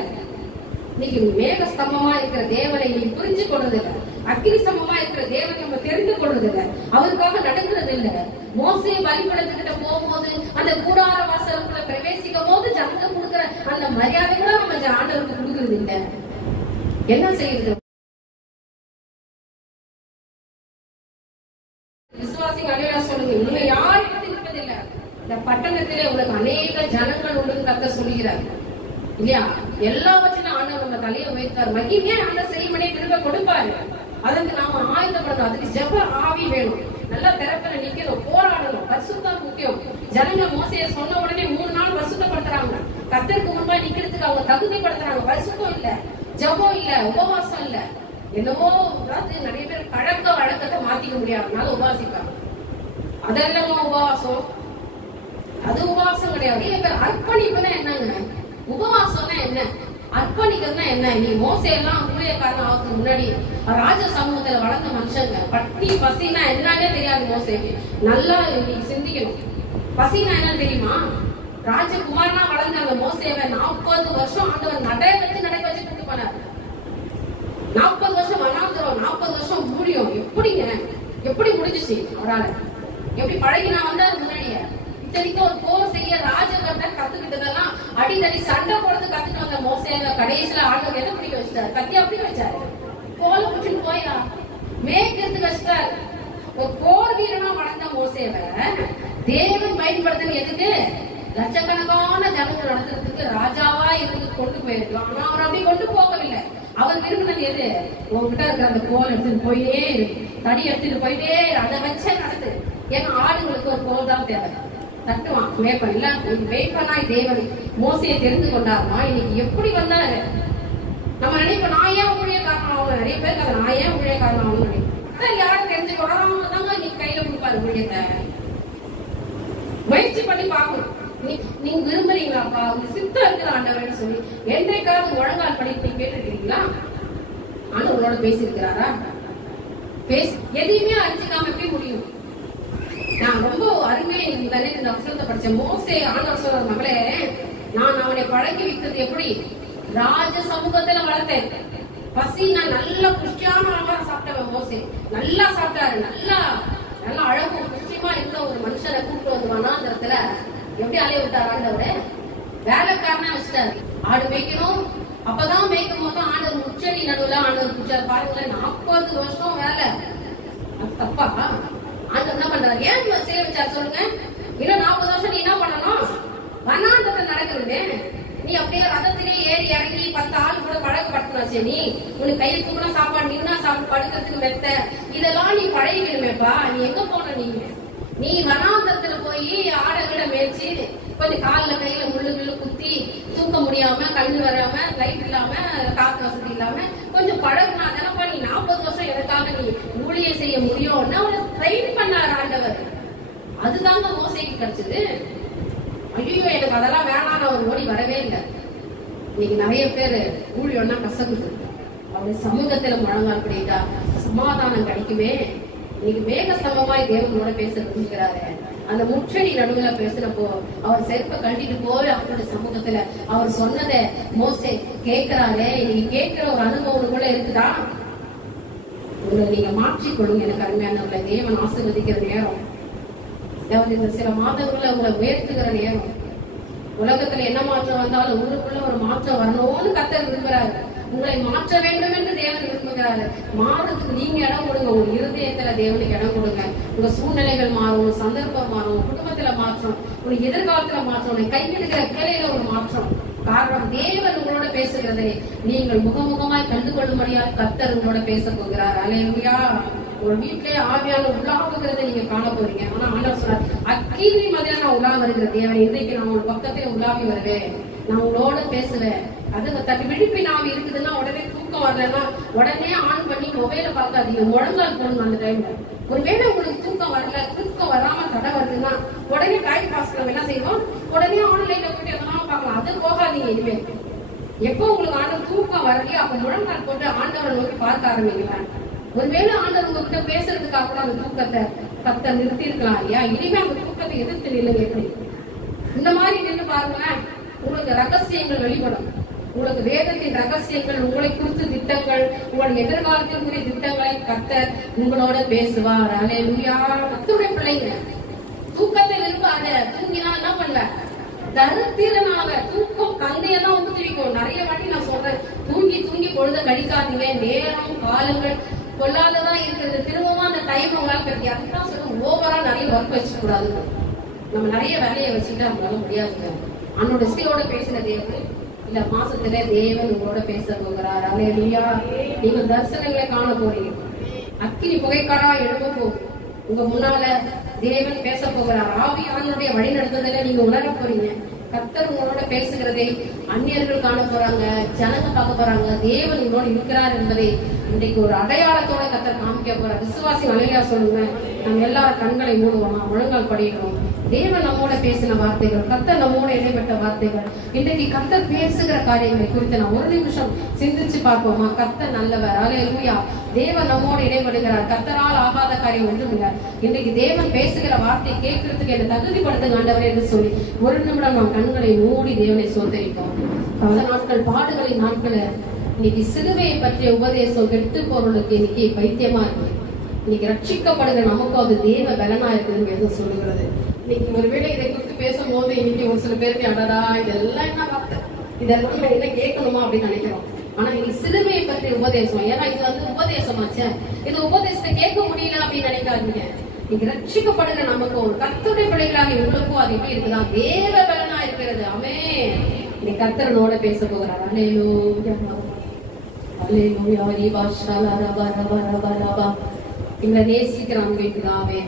இன்னைக்கு மேக ஸ்தம்பமா இருக்கிற தேவனை நீ புரிஞ்சு கொள்றது இல்ல. அக்கினி ஸ்தம்பமா இருக்கிற தேவனை நம்ம தெரிந்து கொள்றது இல்ல. அவருக்காக நடக்கிறது இல்ல. மோசே பலிபீடத்துக்கிட்ட போகும்போது, அந்த கூடார வாசலுக்குள்ள பிரவேசிக்கும் போது ஜனங்க கொடுக்கிற அந்த மரியாதை கூட நம்ம ஆண்டவருக்கு கொடுக்கறது இல்ல. என்ன செய்யுது? விசுவாசிங்க அல்லேலூயா சொல்லுங்க. உன்னை யாரும் இருப்பதில்லை. இந்த பட்டணத்திலே உனக்கு அநேக ஜனங்கள் உண்டு கர்த்தர் சொல்லுகிறார் இல்லையா? எல்லாவற்றிலும் ஆண்டவர் நம்ம தலையை உயர்த்தார். மகிமையா ஆண்டவர் செய்யும்படி திரும்ப கொடுப்பாரு. அதற்கு நாம ஆயத்தப்படணும். அதுக்கு ஜெப ஆவி வேணும். நல்லா திறப்பல நிக்கணும், போராடணும். பரிசுத்தம் முக்கியம். ஜனங்க மோசையை சொன்ன உடனே 3 நாள் பரிசுத்தப்படுத்துறாங்க. கர்த்தருக்கு முன்பா நிக்கிறதுக்கு அவங்க தகுதிப்படுத்துறாங்க. பரிசுத்தம் இல்ல, ஜெபம் இல்ல, உபவாசம் இல்ல. என்னவோ நிறைய பேர் பழக்க வழக்கத்தை மாத்திக்க முடியாதனால உபவாசிப்பாங்க. அதெல்லாம் உபவாசம், அது உபவாசம் கிடையாது. நிறைய பேர் அர்ப்பணிப்புனா என்னங்க? உபவாசம்னா என்ன? அர்ப்பணிக்கிறதுனா என்ன? நீ மோசையெல்லாம் ஊழியக்காரன் ஆகிறதுக்கு முன்னாடி ராஜ சமூகத்துல வளர்ந்த மனுஷங்க. பட்டி பசினா என்னன்னே தெரியாது மோசைக்கு. நல்லா நீங்க சிந்திக்கணும். பசினா என்னன்னு தெரியுமா? ராஜகுமாரனா வளர்ந்த அந்த மோசேவை 40 வருஷம் ஆண்டவர் நடக்க வச்சு கூட்டு போனார். 40 வருஷம் வனாந்தரம், 40 வருஷம் ஊழியம். எப்படிங்க, எப்படி முடிஞ்சிச்சு அவரால? எப்படி பழகினா வந்தாரு முன்னாடியே? இத்தனைக்கும் ஒரு போர் செய்ய ராஜகட்ட கத்துக்கிட்டதெல்லாம் அடிக்கடி சண்டை போடுறது கத்துட்டு வந்த மோசேவை கடைசியில ஆண்டவர் என்ன பிடிக்க வச்சிட்டாரு? கத்தி அப்படி வச்சாரு. கோல பிடிச்சிட்டு போயா மேய்க்கிறதுக்கு வச்சிட்டாரு. ஒரு போர் வீரனா வளர்ந்த மோசேவை தேவன் பயன்படுத்த எதுக்கு? லட்சக்கணக்கான ஜனங்கள் நடத்துறதுக்கு ராஜாவா இருந்து கொண்டு போயிருக்கலாம். ஆனா அவர் அப்படி கொண்டு போகவில்லை. அவர் விரும்பினது எது? உங்ககிட்ட இருக்கிற அந்த கோல் எடுத்துட்டு போயிட்டே இருக்கு, தடி எடுத்துட்டு போயிட்டே அதை வச்சே நடத்து. ஏன்னா ஆடுங்களுக்கு ஒரு கோல் தான் தேவை. தட்டுவான் மேய்ப்பன் இல்ல. மேய்ப்பனாய் தேவன் மோசையை தெரிந்து கொண்டாருமா? இன்னைக்கு எப்படி வந்தாரு? நம்ம நினைப்போம் நான் ஏன் ஊழியக்காரன் ஆகணும். நிறைய பேருக்கு அதை நான் ஏன் ஊழியக்காரன் ஆகணும்னு நினைப்போம். யாரும் தெரிஞ்சு கொள்றாங்க தாங்க நீ கையில கொடுப்பாரு ஊழியத்தை. முயற்சி பண்ணி பார்க்கணும். நீங்க விரும்புறீங்களாப்பா, உங்களுக்கு சித்தம் இருக்குது ஆண்டவர்னு சொல்லி என்றைக்காவது முழங்கால் படிப்பு நீங்க கேட்டுருக்கீங்களா? ஆனா உங்களோட பேசியிருக்கிறாரா? எதையுமே அறிஞ்சிக்காம எப்படி முடியும்? நான் ரொம்ப அருமையா இந்த வசனத்தை படிச்சேன். மோசே ஆண்டவர் சொல்ற மகளே, நான் அவனை பழக்கி வைத்தது எப்படி? ராஜ சமூகத்துல வளர்த்தேன். பசி நான் நல்ல புஷ்டியான ஆகாரம் சாப்பிட்டவன் மோசே. நல்லா சாப்பிட்டாரு. நல்லா அழகும் புஷ்டியமா இருந்த ஒரு மனுஷனை கூப்பிட்டு வந்து வனாந்தரத்துல எப்படி அலைய விட்டார் ஆண்டவரே? வேலைக்காரனா வச்சுட்டாரு. ஆடு மேய்க்கணும். அப்பதான் மேய்க்கும் போது ஆண்டவர் முச்சடி நடுவுல ஆண்டவர் பிடிச்சாரு. பாருங்களேன், 40 வருஷம் வேலை. அது தப்பா? ஆண்டவர் என்ன பண்றாரு? ஏன் செய்ய வச்சாரு சொல்லுங்க? இன்னும் 40 வருஷம் நீ என்ன பண்ணணும்? வனாந்தரத்துல நடக்குது. நீ அப்படியே ரதத்திலே ஏறி இறங்கி 10 ஆள் கூட பழக்கப்படுத்தினாச்சே. நீ உனக்கு கையில் தூக்கினா சாப்பாடு, நின்னா சாப்பிட்டு, படுக்கிறதுக்கு மெத்த, இதெல்லாம் நீ பழகிக்கணுமேப்பா. நீ எங்க போன? நீ வனாந்தரத்துல போய் ஆடுகளை மேய்ச்சி கொஞ்சம் கால்ல கையில முள்ளு குத்தி தூக்க முடியாம, கண்ணு வராம, லைட் இல்லாம, காத்து வசதி இல்லாம கொஞ்சம் பழகுனா தானப்பா நீ 40 வருஷம் எனக்காக நீ ஊழியம் செய்ய முடியும்னு அவனை ட்ரெயின் பண்ணாரு ஆண்டவர். அதுதாங்க மோசைக்கு கிடைச்சது. ஐயோ எனக்கு அதெல்லாம் வேணான்னு அவர் ஓடி வரவே இல்லை. இன்னைக்கு நிறைய பேரு ஊழியம்னா கசகுது. அவருடைய சமூகத்துல முழங்கால் பண்ணிட்டா சமாதானம் கிடைக்குமே. இன்னைக்கு மேக சமமாய் தேவனோட பேச விரும்புகிறாரு. அந்த முச்சடி நடுவுல பேசுறப்போ அவர் செருப்பை கட்டிட்டு போய் அவருடைய சமூகத்துல அவர் சொன்னதை மோசே கேட்கிறாரு. இன்னைக்கு கேட்கிற ஒரு அனுபவம் கூட இருக்குதா? உங்களை நீங்க மாற்றிக்கொள்ளுங்க. எனக்கு அருமையானவர்களை, தேவன் ஆசீர்வதிக்கிற நேரம். இந்த சில மாதங்கள்ல உங்களை உயர்த்துகிற நேரம். உலகத்துல என்ன மாற்றம் வந்தாலும் உங்களுக்குள்ள ஒரு மாற்றம் வரணும்னு கர்த்தர் விரும்புகிறாரு. உங்களை மாற்ற வேண்டும் என்று தேவன் விரும்புகிறாரு. மாறதுக்கு நீங்க இடம் கொடுங்க. உங்க இருதயத்துல தேவனுக்கு இடம் கொடுங்க. உங்க சூழ்நிலைகள் மாறும், சந்தர்ப்பம் மாறும், குடும்பத்துல மாற்றம், உங்க எதிர்காலத்துல மாற்றம், உங்க கைவிடுகிற வேலையில ஒரு மாற்றம். காரணம், தேவன் உங்களோட பேசுகிறதை நீங்கள் முகமுகமாய் கண்டு கொள்ளும்படியாக கர்த்தர் உங்களோட பேச போகிறார். அல்லேலூயா. உங்க வீட்டிலே ஆவியான உலாவுகிறத நீங்க காண போறீங்க. ஆனா ஆண்டவர் சொல்றார், அக்கினி மதியம் நான் உலா வருகிற தேவன், இன்றைக்கு நான் உங்க பக்கத்துல உலாவி வருவேன், நான் உங்களோட பேசுவேன். அது தட்டி விழிப்பின் ஆவி இருக்குதுன்னா உடனே தூக்கம் வரலன்னா உடனே ஆன் பண்ணி மொபைல பார்க்காதீங்க. முழங்கால் போடணும் அந்த டைம்ல. ஒருவேளை உங்களுக்கு தூக்கம் வரல, தூக்கம் வராம தடை வருதுன்னா உடனே டைம் பாஸ் பண்ண என்ன செய்வோம்? உடனே ஆன்லைன்ல போயிட்டு எதனாலும் பார்க்கலாம். அது போகாதீங்க. இனிமே எப்போ உங்களுக்கு ஆண்டவர் தூக்கம் வரலையோ அப்ப முழங்கால் போட்டு ஆண்டவரை நோக்கி பார்க்க ஆரம்பிக்கலாம். ஒருவேளை ஆண்டவர் உங்ககிட்ட பேசுறதுக்காக கூட அந்த தூக்கத்தை கர்த்தர் நிறுத்தி இருக்கலாம் இல்லையா? இனிமே அந்த தூக்கத்தை எதிர்த்து நில்லுங்க. எப்படி இந்த மாதிரி நின்று பாருங்களேன், உங்களுக்கு ரகசியங்கள் வெளிப்படும். உங்களுக்கு வேதத்தின் ரகசியங்கள், உங்களை குறித்து திட்டங்கள், உங்கள் எதிர்காலத்திற்குரிய திட்டங்களை கர்த்தர் உங்களோட பேசுவார். அல்லேலூயா. கர்த்தருடைய பிள்ளைங்க, தூக்கத்தை விரும்பாத. தூங்கினா என்ன பண்ணுவ? தரித்திரனாக. தூக்கம் கந்தையெல்லாம் ஊத்திவிக்கும். நிறைய வாட்டி நான் சொல்றேன், தூங்கி பொழுத கழிக்காதீங்க. நேரம் காலங்கள் கொள்ளாததா இருக்கிறது. திரும்பவும் அந்த டைம் உங்களால் கிடையாது. அதுதான் சொல்லுவோம், ஓவரா நிறைய ஒர்க் வச்சுக்க கூடாது. நம்ம நிறைய வேலையை வச்சுட்டு நம்மளால முடியாதுங்க. அன்னோட ஸ்தியோட பேசின தேவன் இல்ல மாசத்துல தேவன் உங்களோட பேச போகிறார். அல்லேலூயா. நீங்க தரிசனங்களை காண போறீங்க. அக்கினி புகைக்காரா எழும்ப போகும். உங்க முன்னால தேவன் பேச போகிறார். ஆவியானுடைய வழி நடத்துதல நீங்க உணர போறீங்க. கர்த்தர் உங்களோட பேசுகிறதை அந்நியர்கள் காண போறாங்க, ஜனங்க பார்க்க போறாங்க. தேவன் உங்களோட இருக்கிறார் என்பதை இன்னைக்கு ஒரு அடையாளத்தோட கர்த்தர் காமிக்க போறார். விசுவாசி அல்லேலூயா சொல்லுங்க. நம்ம எல்லாரும் கண்களை மூடுவோமா, முழங்கால் படிக்கணும். தேவன் நம்மோட பேசின வார்த்தைகள், கர்த்தர் நம்மோட இடைப்பட்ட வார்த்தைகள், இன்றைக்கு கர்த்தர் பேசுகிற காரியங்களை குறித்து நான் ஒரு நிமிஷம் சிந்திச்சு பார்ப்போமா? கர்த்தர் நல்லவர். அல்லேலூயா. தேவன் நம்மோடு இடைபடுகிறார். கர்த்தரால் ஆகாத காரியம் ஒன்றும் இல்லை. இன்னைக்கு தேவன் பேசுகிற வார்த்தை கேட்கறதுக்கு என்ன தகுதிப்படுத்துங்க ஆண்டவரே என்று சொல்லி ஒரு நிமிடம் நாம் கண்களை மூடி தேவனை சோதரிப்போம். பல நாட்கள் பாடுகளின் நாட்களை இன்னைக்கு சிலுவையை பற்றிய உபதேசம் கெட்டு பொருளுக்கு இன்னைக்கு பைத்தியமா இருக்கு. இன்னைக்கு ரட்சிக்கப்படுகிற நமக்கு அது தேவ பலனா இருக்குதுன்னு எதுவும் சொல்லுகிறது. இன்னைக்கு ஒருவேளை இதை குறித்து பேசும்போது இன்னைக்கு ஒரு சில பேருக்கு அடடா இதெல்லாம் என்ன வார்த்தை, இதெல்லாம் நம்ம என்ன கேட்கணுமா அப்படின்னு நினைக்கிறோம். ஆனா இன்னைக்கு சிலுவையை பற்றிய உபதேசம், ஏன்னா இது வந்து உபதேசமாச்சு, இது உபதேசத்தை கேட்க முடியல அப்படின்னு நினைக்காதீங்க. இன்னைக்கு ரட்சிக்கப்படுகிற நமக்கு ஒரு கர்த்தருடைய பிள்ளைகளாக இவங்களுக்கும் அது எப்படி இருக்குதா? தேவ பலனா இருக்கிறது. ஆமென். இன்னைக்கு கர்த்தரோட பேச போகிறார். அல்லேலூயா. அல்லேலூயா. ரிபாஷாலா ரபா ரபா ரபா ரபா. எங்களை நேசிக்கிற அன்பிற்காவே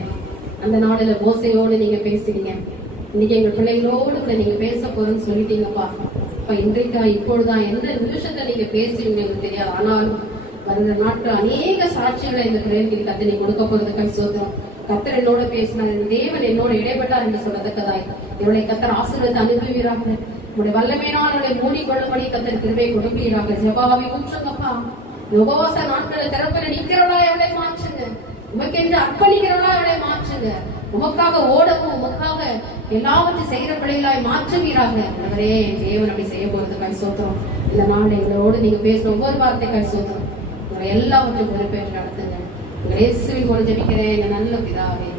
அந்த நாடுல மோசையோடு நீங்க பேசுறீங்க. இன்னைக்கு எங்க பிள்ளைகளோடு நீங்க பேச போறேன்னு சொல்லிட்டீங்கப்பா. இப்ப இன்றைக்கா இப்பொழுதுதான் எந்த நிமிஷத்தை நீங்க பேசுவீங்க எனக்கு தெரியாது. ஆனாலும் வருகிற நாட்கள் அநேக சாட்சிகளை இந்த பிள்ளைகளுக்கு கத்து நீ கொடுக்க போறதுக்காக சோதரம். கர்த்தர் என்னோட பேசினார், தேவன் என்னோட இடைப்பட்டார் என்று சொல்லத்தக்கதாய் என்னுடைய கர்த்தர் ஆசீர்வாதத்தை அனுப்புவீராக. உங்களுடைய வல்லமையினால மூடிக்கொள்ளும்படி கர்த்தர் கிருபை கொடுப்பீராக. ஜெபாவை ஊற்றுங்கப்பா. உபவாச நாட்களை திறப்பில் நிக்கிறவளா எவ்வளவு மாற்றுங்க. உமக்கென்று அர்ப்பணிக்கிறவர்களா அவளை மாற்றுங்க. உமக்காக ஓடவும் உமக்காக எல்லாவற்றையும் செய்கிற பிள்ளைகளாய் மாற்றுவீராக. அவரே தேவன் அப்படி செய்ய போறதுக்காய் சோத்திரம். இந்த நாள் எங்களோடு நீங்க பேசுற ஒவ்வொரு வார்த்தைக்காய் சோத்திரம். உங்களை எல்லாவற்றையும் பொறுப்பேற்று நடத்துங்க. உங்களை இயேசுவின் மூலம் ஜெபிக்கிறேன் எங்க நல்ல பிதாவே.